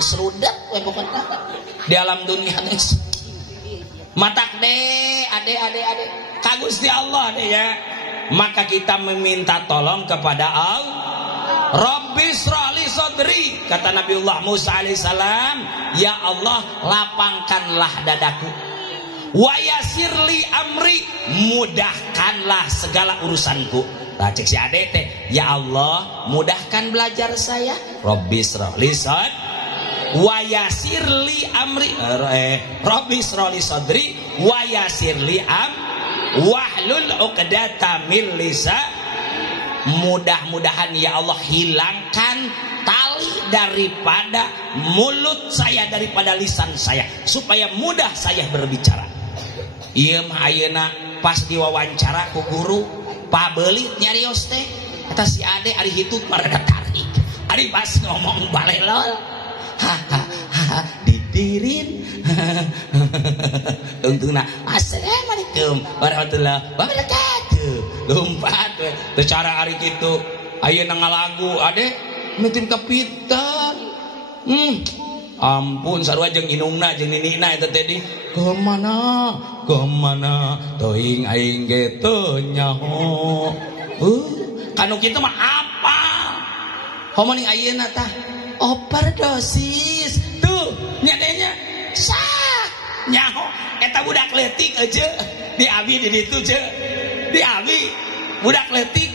serudep we pokona di alam dunia guys matak deh ade ka Gusti Allah deh ya maka kita meminta tolong kepada Allah Rabbis rali sadri kata Nabiullah Musa alaihissalam ya Allah lapangkanlah dadaku wa yasirli amri mudahkanlah segala urusanku nah cek si ade teh ya Allah mudahkan belajar saya Rabbis rali sad wa yasirli amri Rabbis rali sadri wa yasirli wahlul 'uqdatam min lisan mudah-mudahan ya Allah hilangkan tali daripada mulut saya daripada lisan saya supaya mudah saya berbicara. Ieu mah ayeuna pas diwawancara ku guru pabeuli nyarios teh eta si ade ari hitut marada tarik ari pas ngomong balelol didirin untungna assalamualaikum warahmatullahi wabarakatuh lompat we cara ari kitu ayeuna ngalagu ade mitin kapitan ampun sarua jeung inungna jeung ninina eta teh di kemana teuing aing ge teu nyaho kanu kitu mah apa homoni ayeuna tah overdosis tuh nyadenya sah nyaho eta budak leutik aja di abi di ditu ce di abi budak leutik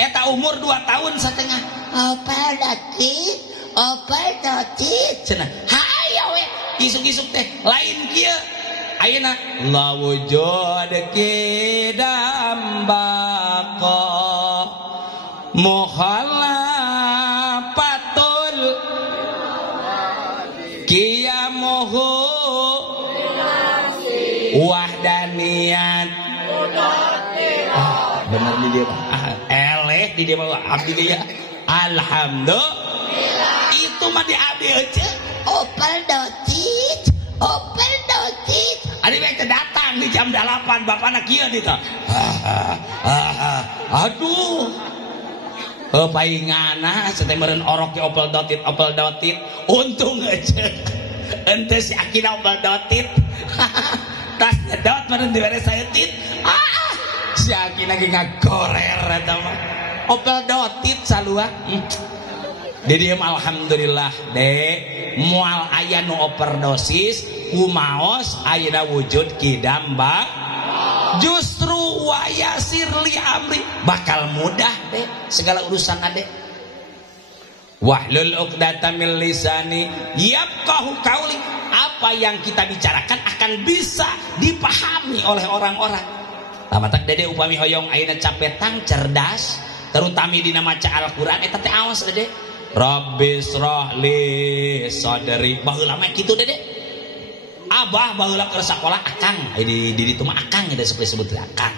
eta umur 2 tahun setengah overdosis cenah hayo we isuk-isuk teh lain kieu ayeuna la wujud kidambako mukhalafatul kiyamuhu wahdaniyat bener di dia eleh di dia abdi dia alhamdulillah itu mah di abdi aja overdosis ada yang datang di jam 8 bapakna kieu ditu aduh paingana seteh meureun orok ge opel dotit untung aja ente si akina opel dotit tas nyedot meureun diberes saeutit. Si Aki lagi ngagorer eta mah. Opel dotit salua. Di dieu alhamdulillah Dek, moal aya nu overdosis kumaos ayeuna wujud kidam ba. Justru wayasir li amri bakal mudah Dek segala urusan Adek. Wahlul 'uqdatam min lisani yafqahu qauli. Apa yang kita bicarakan akan bisa dipahami oleh orang-orang. Tamatak Dede upami hoyong ayeuna capetang cerdas terutama dina maca Al-Qur'an eta teh aos Dede. Rabbis rohli sadri baheula mah kitu Dede. Abah baheula keur sakola akang di ditu mah akang eta disebut akang.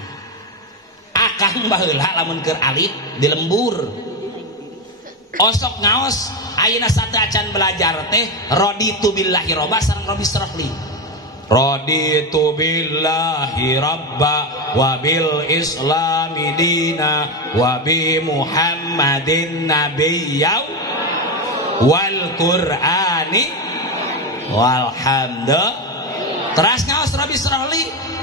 Akang baheula lamun keur alif di lembur. Osok ngaos ayeuna sateu acan belajar teh raditu billahi robba sareng rabbis rohli. Raditu billahi rabba wa bil islami dina wa bi muhammadin nabiyya wal qur'ani walhamdulillah. Terus ngaos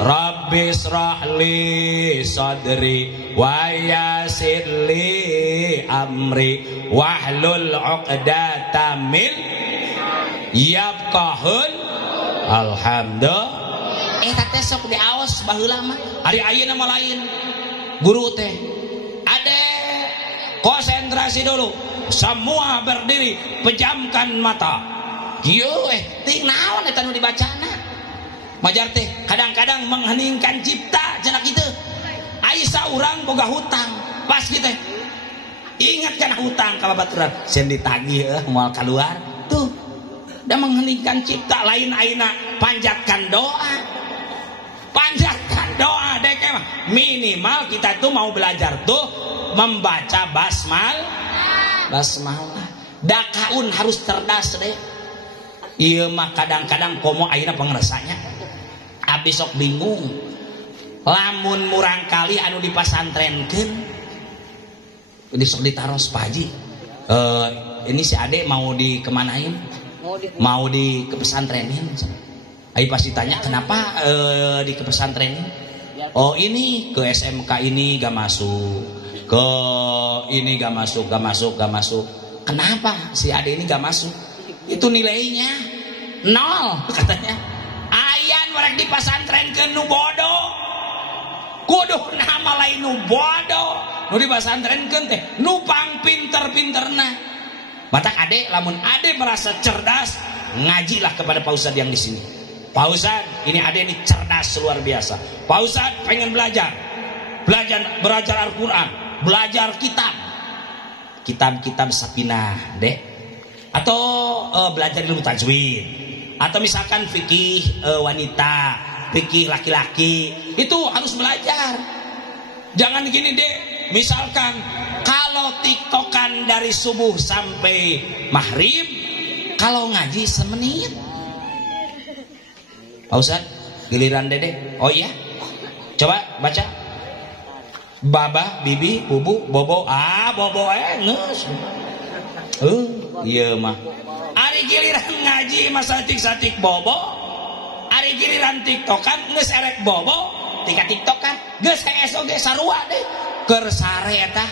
Rabbi srahli sadri wa yassirli amri wahlul 'uqdatam min yafqahul. Alhamdulillah. Teh sok diaos baheula mah. Ari ayeuna mah lain. Guru teh. Ade konsentrasi dulu. Semua berdiri, pejamkan mata. Kieu ting naon eta nu dibacana? Majar teh kadang-kadang mengheningkan cipta cenah kitu. Ai saurang boga hutang. Pas kitu teh. Ingat kana hutang ka babaturan, sen ditagih moal keluar. Tuh. Dan mengheningkan cipta lain aina panjatkan doa Dek minimal kita tuh mau belajar tuh membaca basmalah dakaun harus cerdas Dek. Iya mah kadang-kadang komo aina pengeresanya abdi sok bingung lamun murang kali anu dipasantrenkeun sok ditaros paji ini si Ade mau dikemanain mau di kepesantrenin. Ayo pasti tanya kenapa di kepesantrenin. Oh ini ke SMK ini gak masuk, ke ini gak masuk. Kenapa si Ade ini gak masuk? Itu nilainya 0 katanya. Ayan warek di pesantren ke nu bodoh, kudu nama lain nu bodoh. Nu di pesantren ke teh nu pang pinter-pinterna. Matak Ade, lamun Ade merasa cerdas, ngajilah kepada Pak Ustadz yang di sini. Pak Ustadz, ini Ade ini cerdas luar biasa. Pak Ustadz pengen belajar Al-Quran, belajar kitab Sapinah, Dek. Atau belajar ilmu tajwid, atau misalkan fikih wanita, fikih laki-laki, itu harus belajar. Jangan gini Dek, misalkan kalau tiktokan dari subuh sampai maghrib, kalau ngaji semenit. Pak Ustadz, giliran Dede. Oh iya, coba baca. Baba, bibi, bubu, bobo. Bobo nges. Iya mah. Ari giliran ngaji masa satik bobo. Ari giliran tiktokan nges erek bobo. Tika tiktokan geus esok ge sarua deh. Keur sare eta.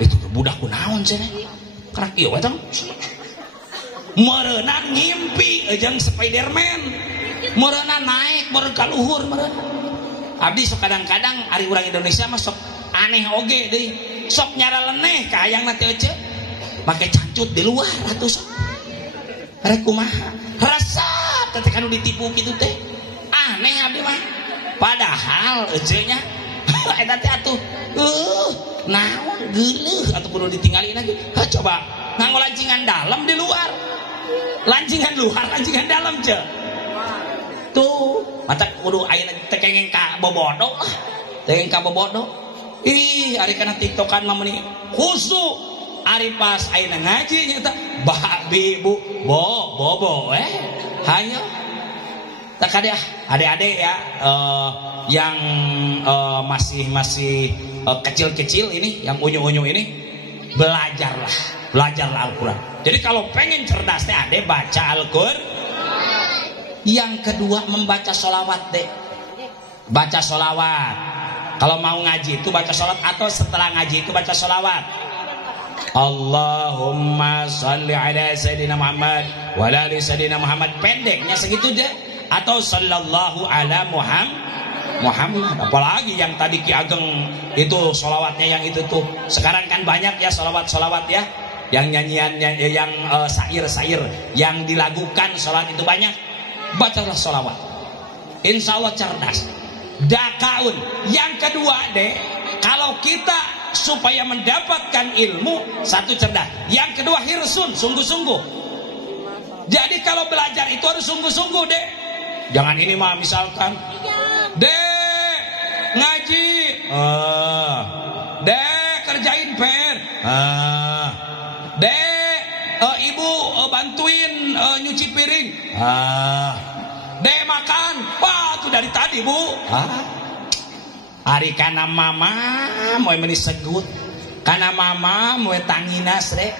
Itu budak kunaon cenah karak ieu eta meureunna ngimpi jeung Spiderman meureunna naik meureun ka luhur meureun abdi sok kadang-kadang ari urang Indonesia mah sok aneh oge deui sok nyaraleneh ka hayangna teh ece make cancut di luar atuh sok rek kumaha rasa teh kanu ditipu kitu teh aneh abdi mah padahal ece nya eta teh atuh naon geuleuh atuh kudu ditinggali lagi. Coba nganggo lancingan dalam di luar. Lancingan luar, lancingan dalam ce. Tuh, mata kudu ayeuna teh kengeng ka bobodo. Teh ka bobodo. Ih, ari kana tiktokan mah meuni khusu ari pas ayeuna ngaji nya teh babi bu bobo hanya tak ada adik-adik ya yang masih kecil-kecil ini, yang unyu-unyu ini, belajarlah Al-Quran. Jadi kalau pengen cerdas teh ade baca Al-Quran. Yang kedua membaca sholawat deh. baca sholawat. Kalau mau ngaji itu baca sholawat, atau setelah ngaji itu baca sholawat. Allahumma sholli ala sayyidina Muhammad wa ala ali sayyidina Muhammad, pendeknya segitu deh. Atau sallallahu ala Muhammad. Apalagi yang tadi Ki Ageng itu sholawatnya yang itu tuh. Sekarang kan banyak ya sholawat ya, yang nyanyiannya yang syair yang dilakukan sholat itu banyak. Bacalah sholawat, insya Allah cerdas. Dakaun. Yang kedua deh, kalau kita supaya mendapatkan ilmu, satu cerdas, yang kedua hirsun, sungguh-sungguh. Jadi kalau belajar itu harus sungguh-sungguh deh. Jangan ini mah misalkan dek ngaji, dek kerjain PR, dek ibu bantuin nyuci piring, dek makan. Wah, itu dari tadi bu. Ari kana mama moe meuni segut, kana mama moe tanginas dek.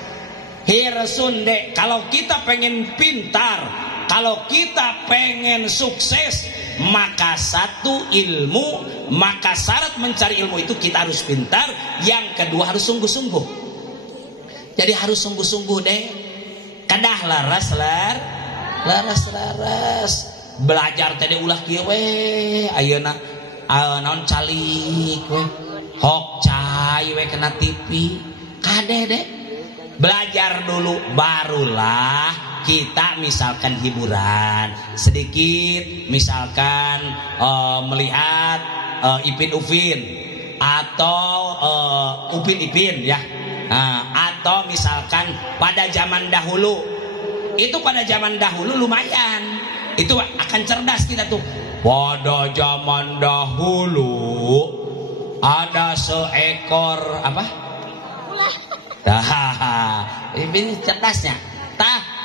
Hirsun dek. Kalau kita pengen pintar, kalau kita pengen sukses, maka satu ilmu, maka syarat mencari ilmu itu kita harus pintar. Yang kedua harus sungguh-sungguh. Jadi harus sungguh-sungguh deh. Kadah laras. Belajar tadi ulah kieu we. Ayeuna naon calik we. Hok cai we kena TV. Kade deh. Belajar dulu barulah kita misalkan hiburan sedikit, misalkan melihat Ipin Upin atau Upin Ipin ya, atau misalkan pada zaman dahulu itu, pada zaman dahulu lumayan itu akan cerdas kita tuh. Pada zaman dahulu ada seekor apa? Ini cerdasnya.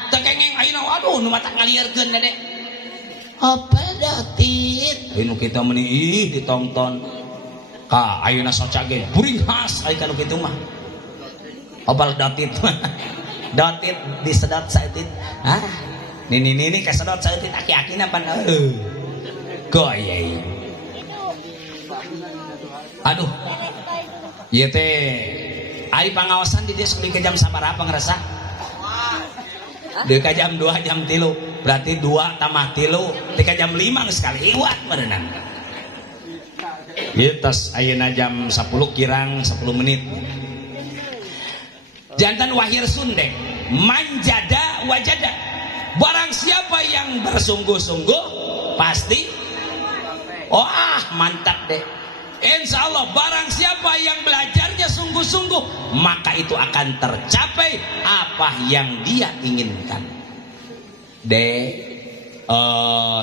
Tekengeng ayeuna aduh nu mata ngalieurkeun deh. Apa datit? Anu kita meuni ditonton. Ka ayeuna socage buring khas aya kanu kitu mah. Obal datit. Datit disedot saeutik. Nini kasedot saeutik aki-akina pan goyei. Aduh. Ieu teh ari pangaosan di dia sekali ke jam sabaraha ngerasa? Dia ke jam 2 jam 3 berarti 2 tambah 3 tika jam 5 sekali iwat berenang. Ieu tos ayeuna jam 10 kirang 10 menit. Jantan wahir sundek manjada wajada. Barang siapa yang bersungguh-sungguh pasti mantap deh. Insya Allah barang siapa yang belajarnya sungguh-sungguh, maka itu akan tercapai apa yang dia inginkan.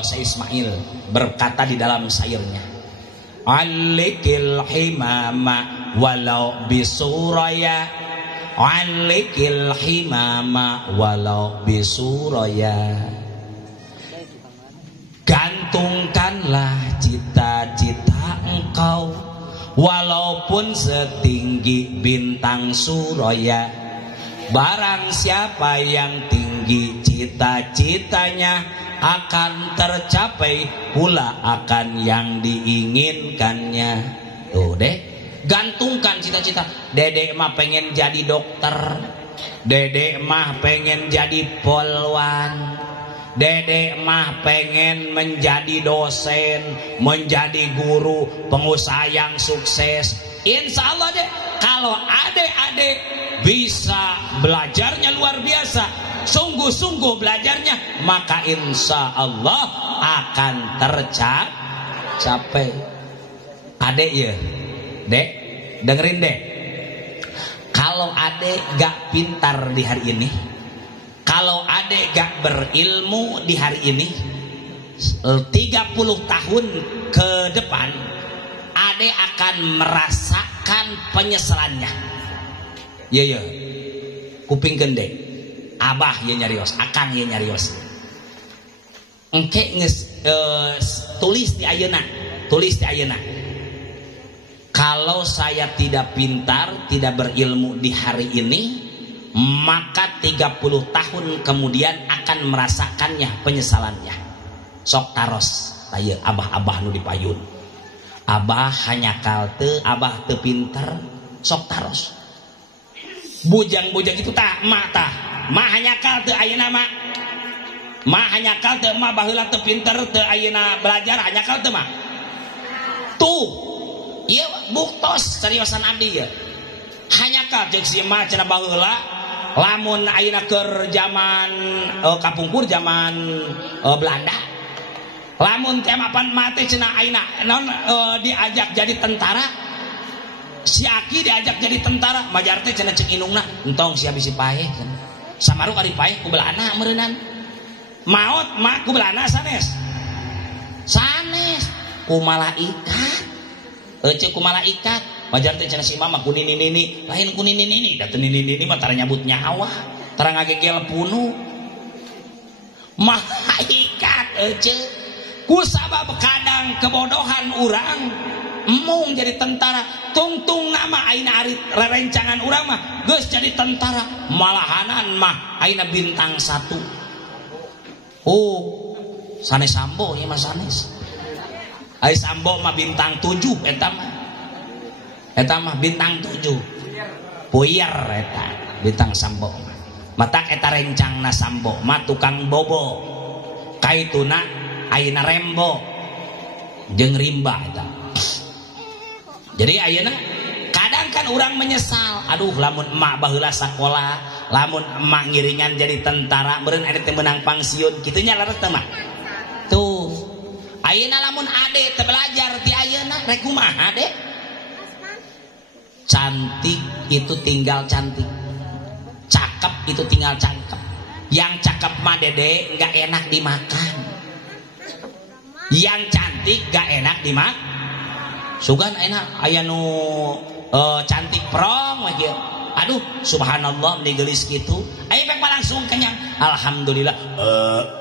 Syekh Ismail berkata di dalam syairnya, Alikil himama walau bisuraya, Alikil himama walau bisuraya. Gantungkanlah cita-cita engkau walaupun setinggi bintang suraya. Barang siapa yang tinggi cita-citanya akan tercapai pula akan yang diinginkannya. Tuh deh, gantungkan cita-cita. Dedek mah pengen jadi dokter, dedek mah pengen jadi polwan, dedek mah pengen menjadi dosen, menjadi guru, pengusaha yang sukses. Insya Allah deh, kalau adik-adik bisa belajarnya luar biasa, sungguh-sungguh belajarnya, maka insya Allah akan tercapai. Adek ya, dek, dengerin dek. Kalau adek gak pintar di hari ini, kalau adek gak berilmu di hari ini, 30 tahun ke depan adek akan merasakan penyesalannya. Iya, kuping gede, abah ya nyarios, akang ya nyarios. Engke tulis di ayeuna, kalau saya tidak pintar, tidak berilmu di hari ini, maka 30 tahun kemudian akan merasakannya penyesalannya. Sok taros, ayeuna abah-abah nu dipayun. abah hanyakal teu, abah teu pinter, sok taros. Bujang-bujang itu tah mah hanyakal teu ayeuna mah hanyakal teu mah baheula teu pinter teu ayeuna belajar hanyakal teu mah. Tuh, ieu buktos seriosan abdi ya. Hanyakal ceuk si mah cenah baheula lamun ayeuna keur zaman kapungkur zaman Belanda. Lamun teh mapan mate cenah ayeuna naon diajak jadi tentara. Si Aki diajak jadi tentara, majar teh cenah ceuk indungna, entong sia bisi paeh. Samaruk ari paeh ku belana meureunan. Maot mah ku belana sanes. Sanes ku malaikat. Ceuk ku malaikat. Majar teh cenah si mama ku nini-nini, lain ku nini-nini, da teu nini-nini mah tara nyabut nyawa, tara ngagegel punu. Malaikat ceuk. Ku sabab kadang kebodohan urang emung jadi tentara tungtung nama aina ari rerencangan urang mah geus jadi tentara malahanan mah aina bintang 1. Sanes Sambo ieu mah sanes. Ai Sambo mah bintang 7 eta mah bintang 7. Puyer eta bintang Sambo. Matak eta rencangna Sambo mah tukang bobo. Kaituna aina Rembo jeung Rimba eta. Jadi ayeuna kadang kan orang menyesal, aduh lamun emak baheula sakola, lamun emak ngiringan jadi tentara, meureun ade teh menang pangsiun, kitu nya laras teh mah. Tuh. Ayeuna lamun ade teh belajar ti ayeuna rek kumaha ade? Cantik itu tinggal cantik. Cakep itu tinggal cakep. Yang cakep mah dede enggak enak dimakan. Yang cantik enggak enak dimakan. Sugan enak aya nu cantik prong we kieu. Aduh subhanallah meni geulis kitu. Aya pek langsung kenyang. Alhamdulillah.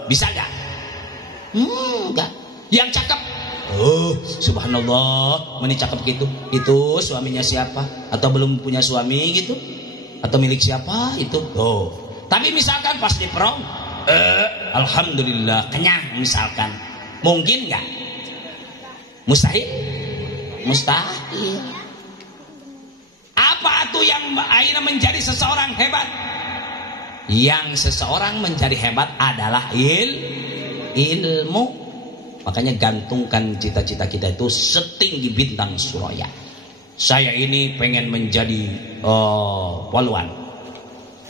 Bisa enggak? Enggak. Yang cakep. Subhanallah meni cakep gitu. Itu suaminya siapa? Atau belum punya suami gitu? Atau milik siapa itu? Tapi misalkan pas di prong alhamdulillah kenyang misalkan. Mungkin enggak? Mustahil? Mustahil. Apa tuh yang akhirnya menjadi seseorang hebat? Yang seseorang menjadi hebat adalah ilmu. Makanya gantungkan cita-cita kita itu setinggi bintang suraya. Saya ini pengen menjadi polwan.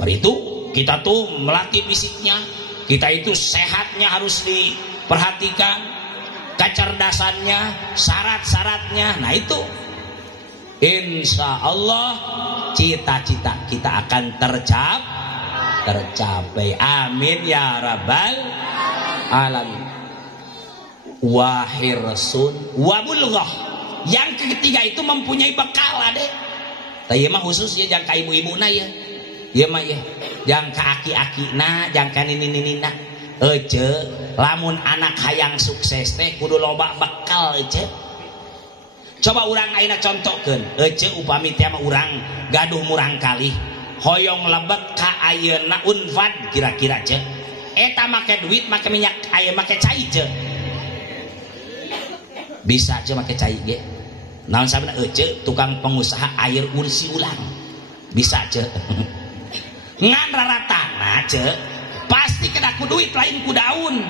Itu kita tuh melatih fisiknya. Kita itu sehatnya harus diperhatikan. Kecerdasannya, syarat-syaratnya. Nah itu insya Allah cita-cita kita akan tercapai. Amin ya rabbal alamin. Wahirsun wabulghah. Yang ketiga itu mempunyai bekal ade. Tapi mah khusus ya jangan ka ibu-ibuna ya. Ieu mah ya. Jangan ka aki-akina, jangan ka nini-ninina. Lamun anak hayang sukses teh kudu loba bekal coba urang ayeuna contohkeun upami teh mah urang gaduh murang kali hoyong lebet ka ayeuna Unfad kira-kira eta make duit make minyak aya make cai bisa make cai ge naon sabana tukang pengusaha air ursi ulang bisa ngan raratana pasti kena ku duit lain ku daun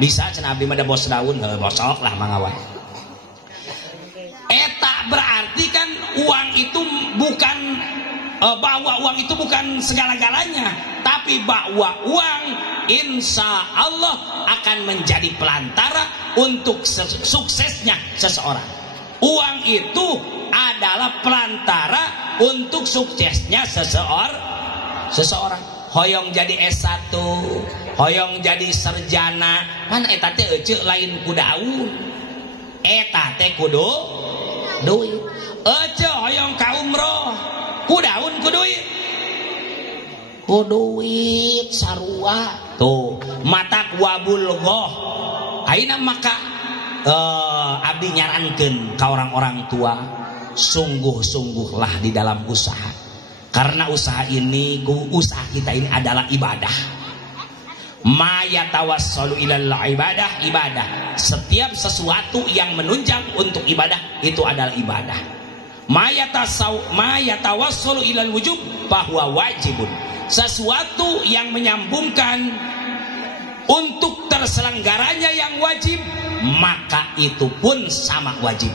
bisa cenah abdi mah da bos daun bosok lah mangawan. Eta berarti kan uang itu bukan bahwa uang itu bukan segala-galanya, tapi bahwa uang insya Allah akan menjadi pelantara untuk suksesnya seseorang. Uang itu adalah pelantara untuk suksesnya seseorang. Hoyong jadi S1, hoyong jadi sarjana, mana eta teh lain ku daun. Eta teh kudu duit. Hoyong ka umroh, ku daun ku duit. Ku duit sarua. Tuh, matak wabulghah. Ayeuna maka abdi nyarankeun ka orang-orang tua, sungguh-sungguhlah di dalam usaha. Karena usaha kita ini adalah ibadah. Ma yatawassalu ilal ibadah, ibadah. Setiap sesuatu yang menunjang untuk ibadah itu adalah ibadah. Ma yatawassalu ilal wujub bahwa wajibun. Sesuatu yang menyambungkan untuk terselenggaranya yang wajib, maka itu pun sama wajib.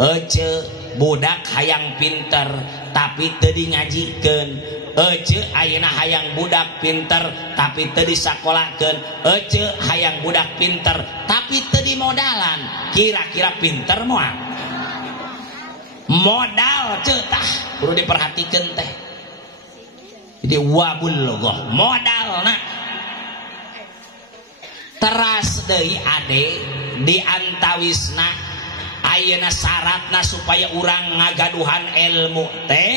Ece budak hayang pinter tapi teu ngajikeun, ece ayeuna hayang budak pinter tapi teu disakolahkeun, ece hayang budak pinter tapi teu dimodalan. Kira-kira pinter moal? Modal ceutah perlu diperhatikeun teh. Jadi wabulghah modalna. Teras deui ade di antawisna ayeuna syaratna supaya urang ngagaduhan ilmu teh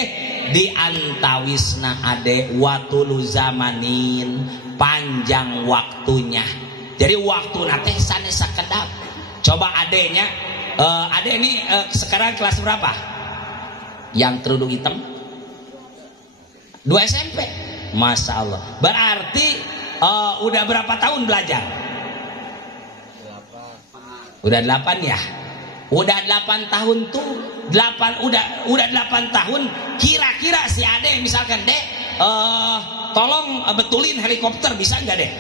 di antawisna ade watulu zamanin, panjang waktunya. Jadi waktuna teh sanes sakedap. Coba adenya ade ini sekarang kelas berapa? Yang kerudung hitam 2 SMP. Masya Allah. Berarti udah berapa tahun belajar? Udah 8 ya? Udah 8 tahun tuh. Udah 8 tahun. Kira-kira si Ade misalkan, Dek, tolong betulin helikopter, bisa nggak Dek?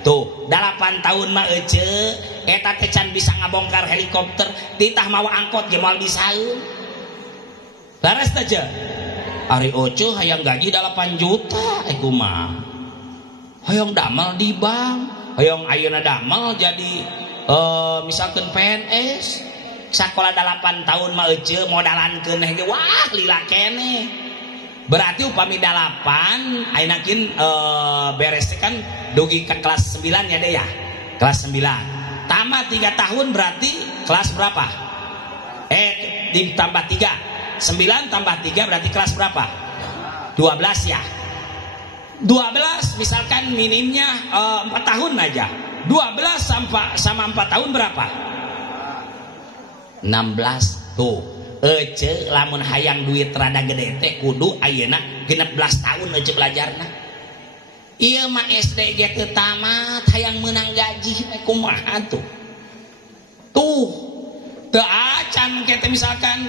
Tuh, 8 tahun mah ece eta teh can bisa ngabongkar helikopter, titah mawa angkot ge moal bisaeun. Laras aja. Ari oce hayang gaji 8 juta kumaha. Hayang damel di bank, hayang ayeuna damel jadi misalkan PNS, sakola 8 tahun mah ece modalankeun ge wah lila keneh. Berarti upami 8 ayeuna kin beres kan dugi ke kelas 9 ya deh ya. Kelas 9. Tamat 3 tahun berarti kelas berapa? Ditambah 3. 9 tambah 3 berarti kelas berapa? 12 ya. 12 misalkan minimnya 4 tahun aja. 12 sama 4 tahun berapa? 16 tuh. Ece lamun hayang duit rada gede teh kudu ayeuna 16 tahun ece belajarna. Ieu mah SD ge teu tamat hayang meunang gaji kumaha tuh. Tuh teu acan kete misalkan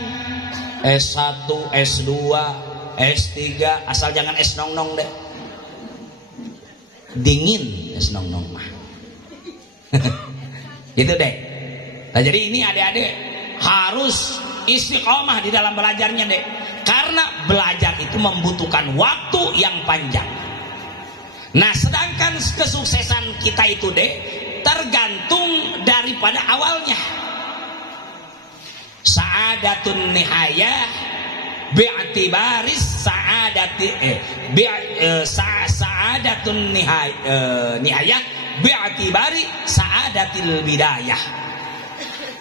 S1, S2, S3 asal jangan S nong-nong deh. Dingin S nong-nong mah. Gitu deh. Nah jadi ini adik-adik harus istiqomah di dalam belajarnya deh, karena belajar itu membutuhkan waktu yang panjang. Nah sedangkan kesuksesan kita itu deh tergantung daripada awalnya. Sa'adatun nihayah bi'atibaris sa'adatun nihayah bi'atibari sa'adatil bidayah.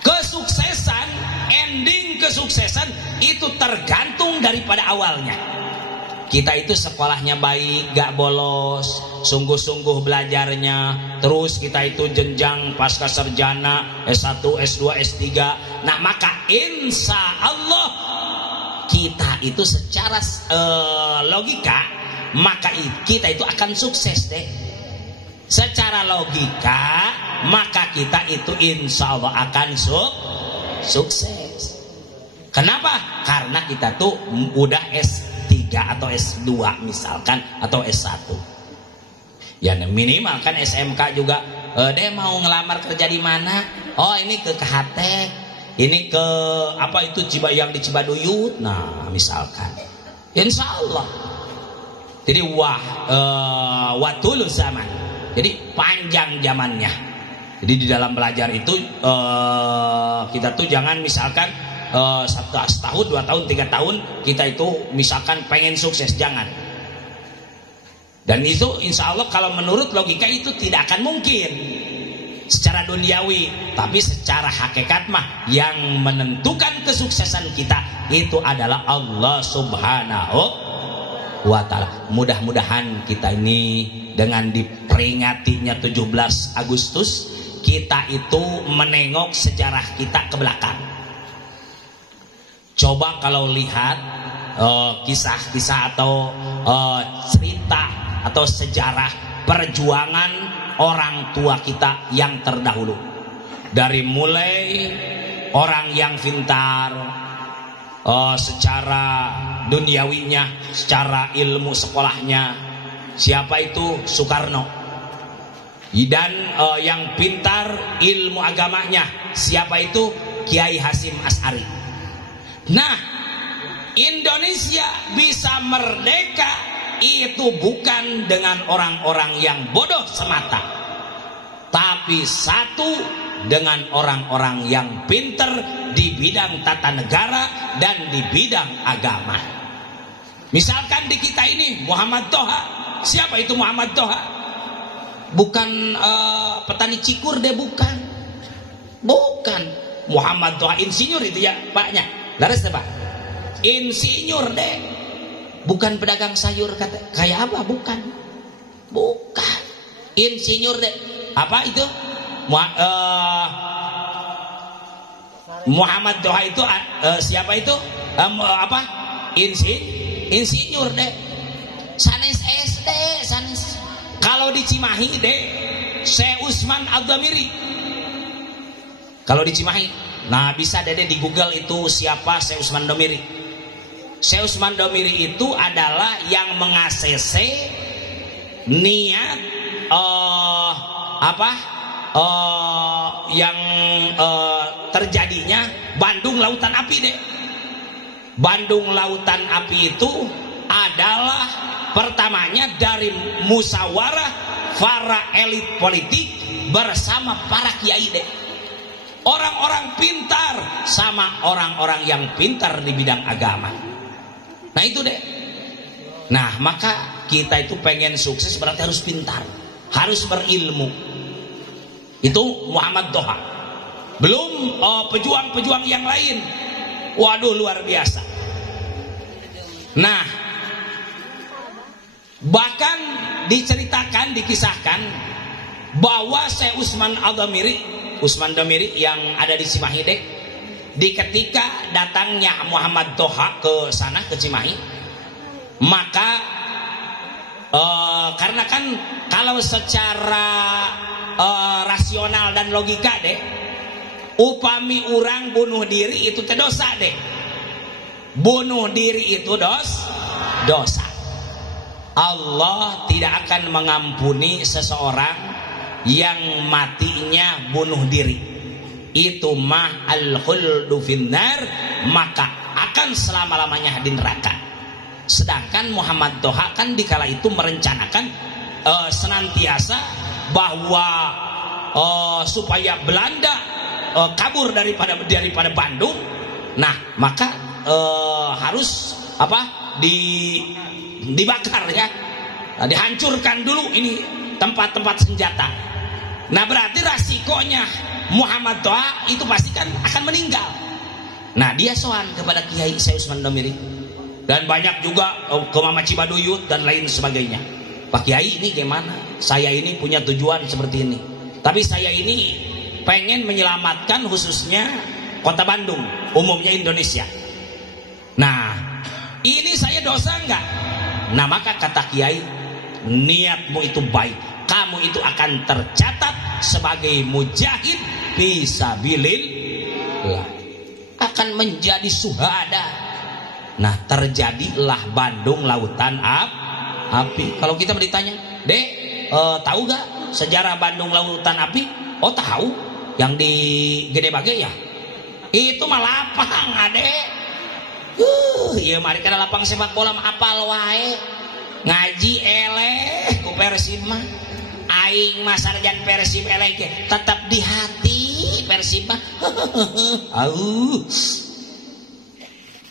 Kesuksesan, ending kesuksesan itu tergantung daripada awalnya. Kita itu sekolahnya baik, gak bolos, sungguh-sungguh belajarnya, terus kita itu jenjang pasca sarjana S1, S2, S3. Nah maka insya Allah kita itu secara logika maka kita itu akan sukses deh. Secara logika maka kita itu insya Allah akan sukses. Kenapa? Karena kita tuh udah S3 atau S2 misalkan atau S1. Ya minimal kan SMK juga. Deh mau ngelamar kerja di mana? Oh ini ke KHT, ini ke apa itu yang di Cibaduyut. Nah misalkan, insya Allah. Jadi watul zaman. Jadi panjang zamannya. Jadi di dalam belajar itu kita tuh jangan misalkan setahun, 2 tahun, 3 tahun kita itu misalkan pengen sukses, jangan. Dan itu insya Allah kalau menurut logika itu tidak akan mungkin secara duniawi, tapi secara hakikat mah yang menentukan kesuksesan kita itu adalah Allah Subhanahu wa ta'ala. Mudah-mudahan kita ini dengan diperingatinya 17 Agustus kita itu menengok sejarah kita ke belakang. Coba kalau lihat kisah-kisah atau cerita atau sejarah perjuangan orang tua kita yang terdahulu. Dari mulai orang yang pintar secara duniawinya, secara ilmu sekolahnya, siapa itu? Soekarno. Dan yang pintar ilmu agamanya, siapa itu? Kiai Hasyim Asy'ari. Nah, Indonesia bisa merdeka itu bukan dengan orang-orang yang bodoh semata, tapi satu dengan orang-orang yang pinter di bidang tata negara dan di bidang agama. Misalkan di kita ini Muhammad Toha. Siapa itu Muhammad Toha? Bukan petani cikur deh, bukan. Muhammad Toha insinyur itu ya paknya. Laras deh pak. Insinyur deh. Bukan pedagang sayur kata. Kayak apa? Bukan. Insinyur deh. Apa itu? Muhammad Toha itu siapa itu? Insinyur deh. Sanes SD, sanes. Kalau di Cimahi deh, Syekh Usman Ad-Damiri. Kalau di Cimahi, nah bisa deh di Google itu siapa Syekh Usman Ad-Damiri. Syekh Usman Ad-Damiri itu adalah yang meng-ACC niat yang terjadinya Bandung Lautan Api deh. Bandung Lautan Api itu adalah pertamanya dari musyawarah para elit politik bersama para kiai deh. Orang-orang pintar sama orang-orang yang pintar di bidang agama. Nah itu deh. Nah maka kita itu pengen sukses berarti harus pintar, harus berilmu. Itu Muhammad Toha. Belum pejuang-pejuang yang lain. Waduh luar biasa. Nah, bahkan diceritakan, dikisahkan bahwa Syekh Usman Ad-Damiri yang ada di Cimahi dek, di ketika datangnya Muhammad Toha ke sana ke Cimahi, maka karena kan kalau secara rasional dan logika deh, upami orang bunuh diri itu dosa deh. Bunuh diri itu dosa. Allah tidak akan mengampuni seseorang yang matinya bunuh diri. Itu mah al-khuldu finnar, maka akan selama-lamanya di neraka. Sedangkan Muhammad Toha kan dikala itu merencanakan senantiasa bahwa supaya Belanda kabur daripada Bandung. Nah maka harus dibakar ya, dihancurkan dulu ini tempat-tempat senjata. Nah berarti resikonya Muhammad Toha itu pasti kan akan meninggal. Nah dia soan kepada Kiai Syekh Usman Ad-Damiri dan banyak juga ke Mama Cibaduyut dan lain sebagainya. Pak Kiai ini gimana? Saya ini punya tujuan seperti ini, tapi saya ini pengen menyelamatkan khususnya kota Bandung, umumnya Indonesia. Nah ini saya dosa enggak? Nah maka kata Kiai, niatmu itu baik, kamu itu akan tercatat sebagai mujahid fisabilillah, akan menjadi syuhada. Nah terjadilah Bandung Lautan Api. Kalau kita ditanya, Dek, tahu gak sejarah Bandung Lautan Api? Oh tahu, yang di Gede Bage ya. Itu mah lapang adek. Iya mari kana lapang sepak bola mah apal wae. Ngaji eleh ku Persib mah. Aing mah sarjan Persib eleh ke tetap di hati Persib mah.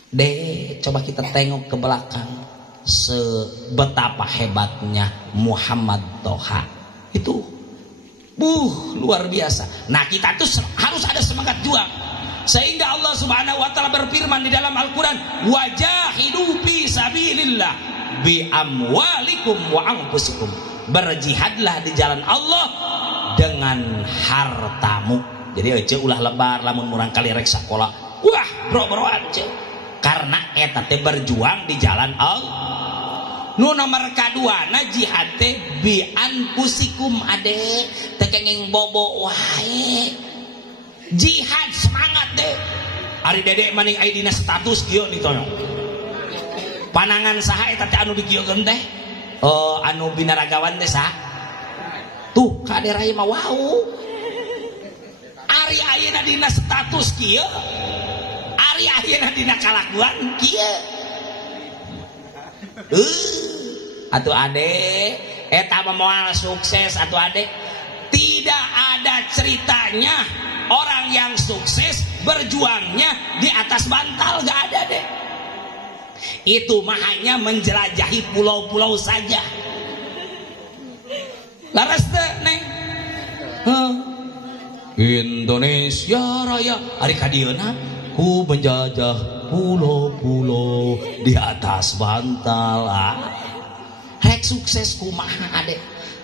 Deh, coba kita tengok ke belakang sebetapa hebatnya Muhammad Toha. Itu luar biasa. Nah, kita tuh harus ada semangat juang. Sehingga Allah Subhanahu wa taala berfirman di dalam Al-Qur'an, "Wajahidu fi sabilillah bi amwalikum wa anfusikum." Berjihadlah di jalan Allah dengan hartamu. Jadi aja ulah lebar lamun murang kali rek sakola. Wah, bro aja. Karena eta teh berjuang di jalan Allah. Nu nomor kadua na jihad teh bi anfusikum ade teh kenging bobo wae. Jihad semangat deh. Ari dedek maning aya dina status kieu ditonyong. Panangan saha eta teh anu dikieukeun teh? Anu binaragawan teh saha? Tuh ka ade raya mah wau. Ari ayeuna dina status kieu. Ari ayeuna dina kalakuan kieu. Atuh ade eta moal sukses atuh ade. Tidak ada ceritanya orang yang sukses berjuangnya di atas bantal, gak ada deh. Itu mah hanya menjelajahi pulau-pulau saja. Laras teh neng. Indonesia Raya ari kadieuna ku menjajah pulau-pulau di atas bantal. Rek sukses kumaha ade.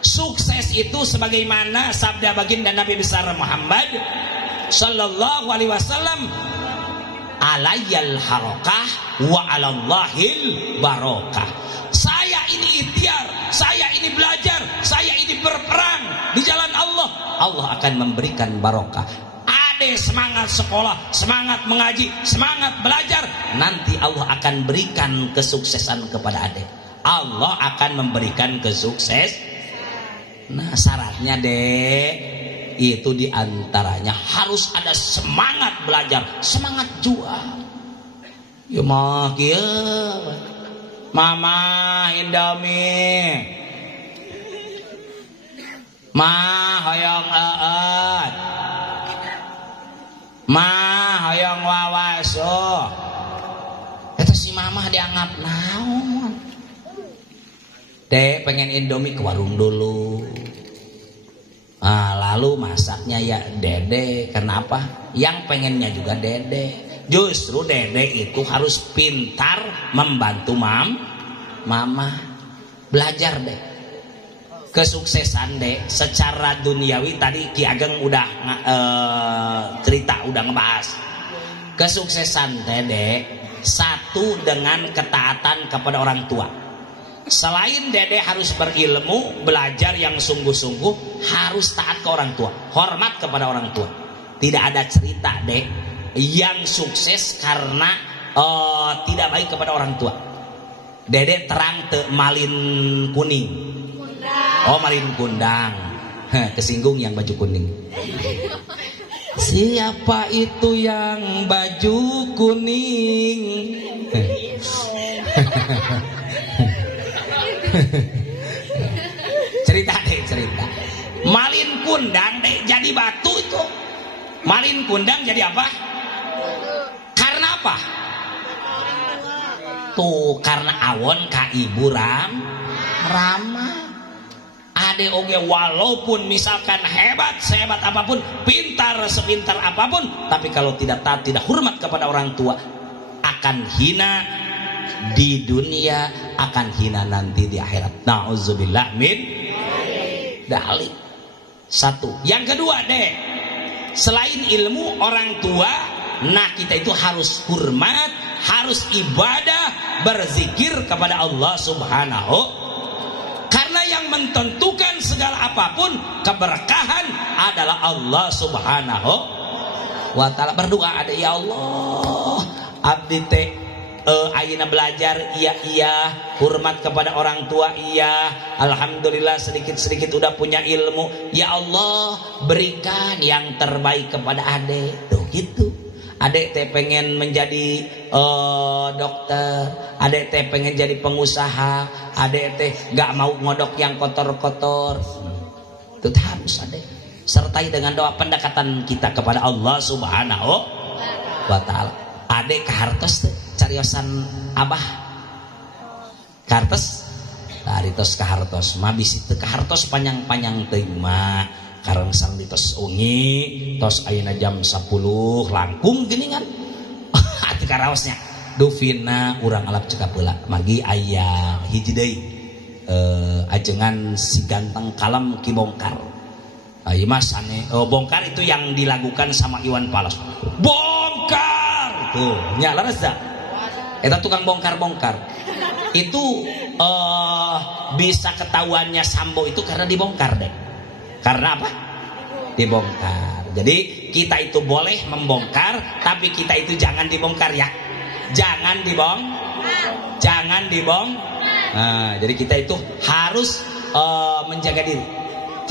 Sukses itu sebagaimana sabda baginda Nabi besar Muhammad sallallahu alaihi wasallam, alayyal harakah wa 'alallahil barokah. Saya ini ikhtiar, saya ini belajar, saya ini berperang di jalan Allah. Allah akan memberikan barokah. Ade semangat sekolah, semangat mengaji, semangat belajar, nanti Allah akan berikan kesuksesan kepada ade. Allah akan memberikan kesuksesan. Nah syaratnya deh itu diantaranya harus ada semangat belajar, semangat juang. Ya mah kieu mama Indomie mah hoyong eut mah hoyong wawaso eta si mama dianggap naon. Dek pengen Indomie ke warung dulu. Lalu masaknya ya dede. Kenapa? Yang pengennya juga dede. Justru dede itu harus pintar membantu mama. Belajar deh. Kesuksesan deh secara duniawi tadi Ki Ageng udah cerita, udah ngebahas. Kesuksesan dede satu dengan ketaatan kepada orang tua. Selain dede harus berilmu, belajar yang sungguh-sungguh, harus taat ke orang tua, hormat kepada orang tua. Tidak ada cerita dek yang sukses karena tidak baik kepada orang tua. Dede terang te malin kuning. Oh malin kundang. Kesinggung yang baju kuning. Siapa itu yang baju kuning? Cerita deh cerita. Malin kundang deh jadi batu itu. Malin kundang jadi apa? Karena apa? Tuh karena awon ka ibu Rama. Ade oge walaupun misalkan hebat sehebat apapun, pintar sepintar apapun, tapi kalau tidak taat, tidak hormat kepada orang tua, akan hina di dunia, akan hina nanti di akhirat. Nauzubillah min dzalik. Satu. Yang kedua deh, selain ilmu orang tua, nah kita itu harus hormat, harus ibadah, berzikir kepada Allah Subhanahu. Karena yang menentukan segala apapun keberkahan adalah Allah Subhanahu wa ta'ala. Berdoa ada, ya Allah, abdi teh ayeuna belajar iya, hormat kepada orang tua iya, alhamdulillah sedikit-sedikit udah punya ilmu, ya Allah berikan yang terbaik kepada ade. Tuh gitu. Adek teh pengen menjadi dokter, adek teh pengen jadi pengusaha, adek teh gak mau ngodok yang kotor-kotor. Itu harus adek sertai dengan doa pendekatan kita kepada Allah Subhanahu wa ta'ala. Adek kahartos teh cariosan abah kartos taritos kahartos mah bisi teu kahartos panjang-panjang teuing mah karang sang ditos ungi tos ayeuna jam 10 langkung geuningan atuh karaosnya duvina urang alap cekap heula magi aya hiji deui ajengan si ganteng kalem Ki Bongkar. Ieu mah sane Bongkar itu yang dilakukan sama Iwan Fals. Bongkar tuh nya laras da eta tukang bongkar-bongkar itu bisa ketahuannya sambo itu karena dibongkar deh. Karena apa? Dibongkar. Jadi kita itu boleh membongkar, tapi kita itu jangan dibongkar ya. Jangan dibongkar. Nah, jadi kita itu harus menjaga diri.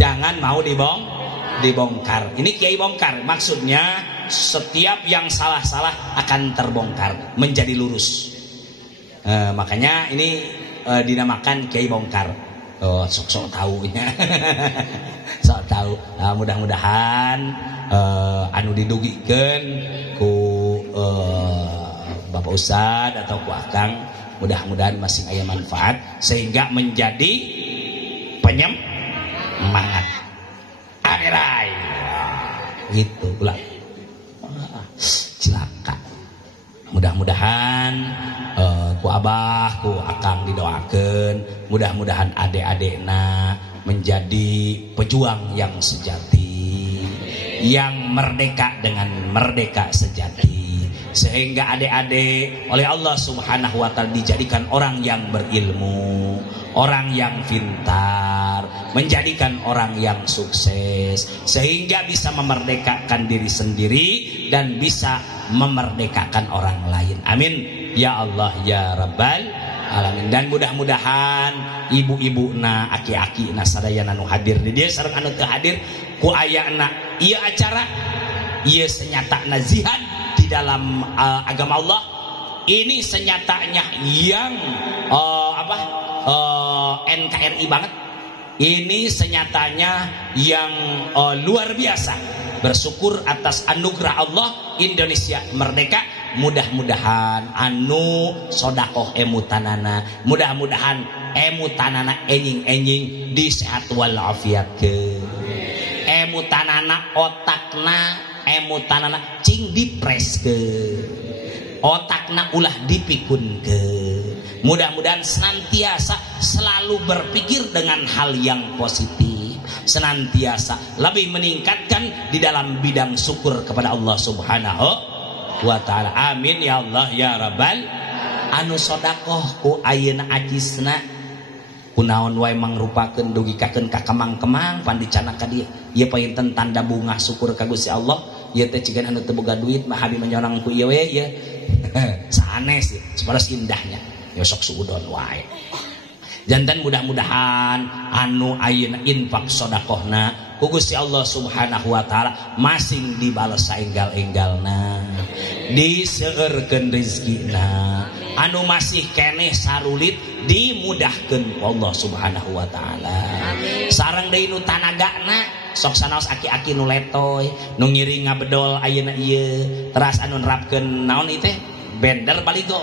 Jangan mau dibongkar. Ini kiai bongkar. Maksudnya setiap yang salah-salah akan terbongkar menjadi lurus. Makanya ini dinamakan kiai bongkar. Sok-sok tahu ya. Sok tahu. Mudah-mudahan anu didugikeun ku Bapak Ustad atau ku Akang, mudah-mudahan masih aya manfaat sehingga menjadi penyemangat. Amirai. Gitu ulah. Cilaka. Mudah-mudahan ku Abah, ku Akang didoakeun, mudah-mudahan adik-adikna menjadi pejuang yang sejati, yang merdeka dengan merdeka sejati, sehingga adik-adik oleh Allah Subhanahu wa taala dijadikan orang yang berilmu, orang yang pintar, menjadikan orang yang sukses, sehingga bisa memerdekakan diri sendiri dan bisa memerdekakan orang lain. Amin ya Allah ya Rabbal alamin. Dan mudah-mudahan ibu-ibu na, aki-aki na sadayana nu hadir di dia sareng anu teu hadir ku ayana ieu acara, ieu senyatana jihad di dalam agama Allah. Ini senyatanya yang NKRI banget. Ini senyatanya yang luar biasa. Bersyukur atas anugerah Allah, Indonesia merdeka. Mudah-mudahan anu sodakoh emutanana, mudah-mudahan emutanana enjing-enjing di sehat walafiat ke emutanana, otakna emutanana cing dipres ke otakna ulah dipikun ke. Mudah-mudahan senantiasa selalu berpikir dengan hal yang positif, senantiasa lebih meningkatkan di dalam bidang syukur kepada Allah Subhanahu wa ta'ala. Amin ya Allah ya Rabbal. Anu sodakoh ku ayeuna ajisna kunaon wae mangrupakeun dugikakeun ka kemang-kemang pandicana ka dieu. Ieu painten tanda bunga syukur ka Gusti Allah. Ieu teh cigan anu teu boga duit mah habi menyorang ku ieu we ieu. Sanes sabaras indahnya. Ya sok suudon wae. Jantan mudah-mudahan anu ayeuna infak sodakohna ku Gusti Allah Subhanahu wa taala masing dibales saenggal-enggalna, diseueurkeun rezekina, anu masih keneh sarulit dimudahkeun ku Allah Subhanahu wa taala. Sareng deui nu tanagana sok sanaos aki-aki nu letoy, nu ngiring ngabedol ayeuna ieu, teras anu nerapkeun naon ieu teh? Bender baligo.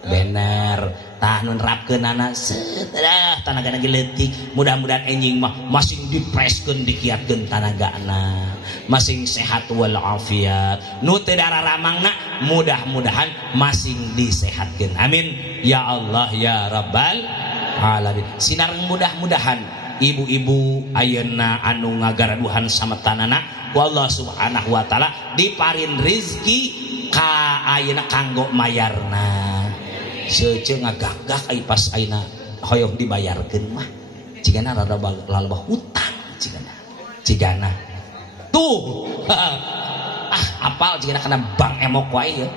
Bener, tah nu nerapkeun anak setelah tanagana ge leutik. Mudah-mudahan enjing mah masing dipreskeun dikiatkeun tanagana, masing sehat walafiat. Nu teu dararamangna mudah-mudahan masing disehatkeun. Amin ya Allah ya Rabbal alamin. Sinareng mudah-mudahan ibu-ibu ayeuna anu ngagaraduhan sametanana ku Allah Subhanahu wa taala diparin rezeki ka ayeuna kanggo mayarna. Seuceung ngagagah ai pas ayeuna hoyong dibayarkeun mah cigana rada lalebah hutang cigana tuh apal cigana kana bank emok wae ya.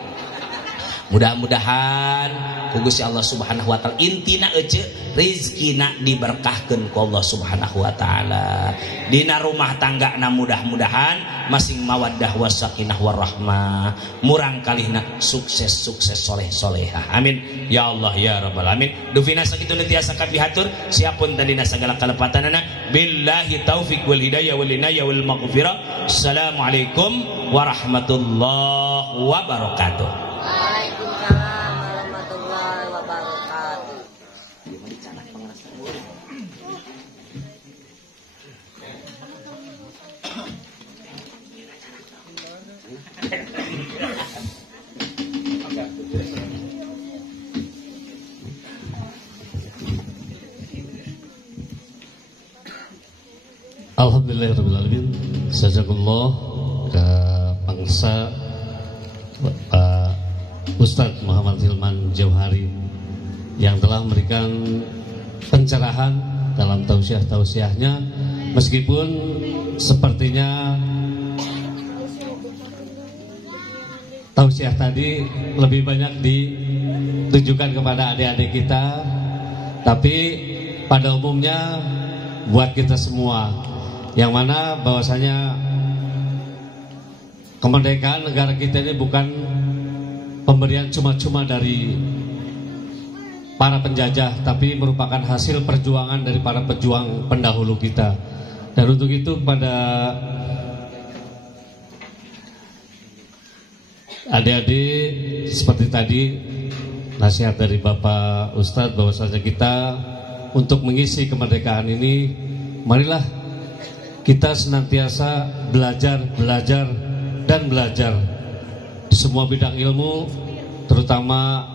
Mudah-mudahan ku Gusti Allah Subhanahu wa taala intina ece rezekina diberkahkeun ku Allah Subhanahu wa taala. Dina rumah tanggana mudah-mudahan masing mawaddah wasakinah warahmah, murang kalihna sukses soleh-solehah. Amin ya Allah ya rabbal alamin. Duvina sakituna tiasa kapihatur siapun tadina sagala kalepatanana. Billahi taufik wal hidayah wal inayah wal maghfirah. Assalamualaikum warahmatullahi wabarakatuh. Waalaikumsalam warahmatullahi wabarakatuh. Alhamdulillahirrahmanirrahim. Jazakallah ke bangsa Pak Ustadz Muhammad Hilman Jauhari yang telah memberikan pencerahan dalam tausiah-tausiahnya, meskipun sepertinya tausiah tadi lebih banyak ditujukan kepada adik-adik kita, tapi pada umumnya buat kita semua, yang mana bahwasanya kemerdekaan negara kita ini bukan pemberian cuma-cuma dari para penjajah, tapi merupakan hasil perjuangan dari para pejuang pendahulu kita. Dan untuk itu pada adik-adik, seperti tadi nasihat dari Bapak Ustadz bahwasanya kita untuk mengisi kemerdekaan ini, marilah kita senantiasa belajar dan belajar di semua bidang ilmu, terutama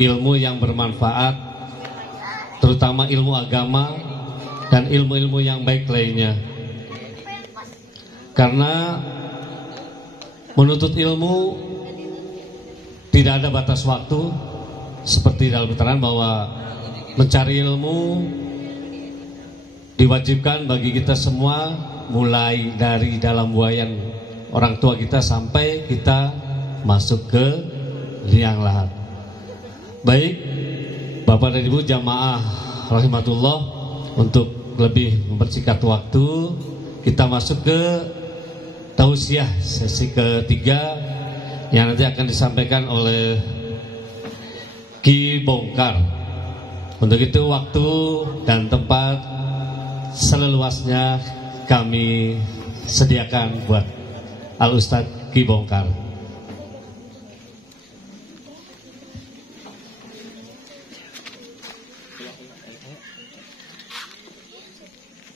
ilmu yang bermanfaat, terutama ilmu agama dan ilmu-ilmu yang baik lainnya. Karena menuntut ilmu tidak ada batas waktu, seperti dalam keterangan bahwa mencari ilmu diwajibkan bagi kita semua, mulai dari dalam buayan orang tua kita sampai kita masuk ke liang lahat. Baik, Bapak dan Ibu jamaah rahimatullah, untuk lebih mempersingkat waktu, kita masuk ke tausiah sesi ketiga yang nanti akan disampaikan oleh Ki Bongkar. Untuk itu waktu dan tempat seleluasnya kami sediakan buat Al Ustadz Ki Bongkar.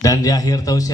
Dan di akhir tausiah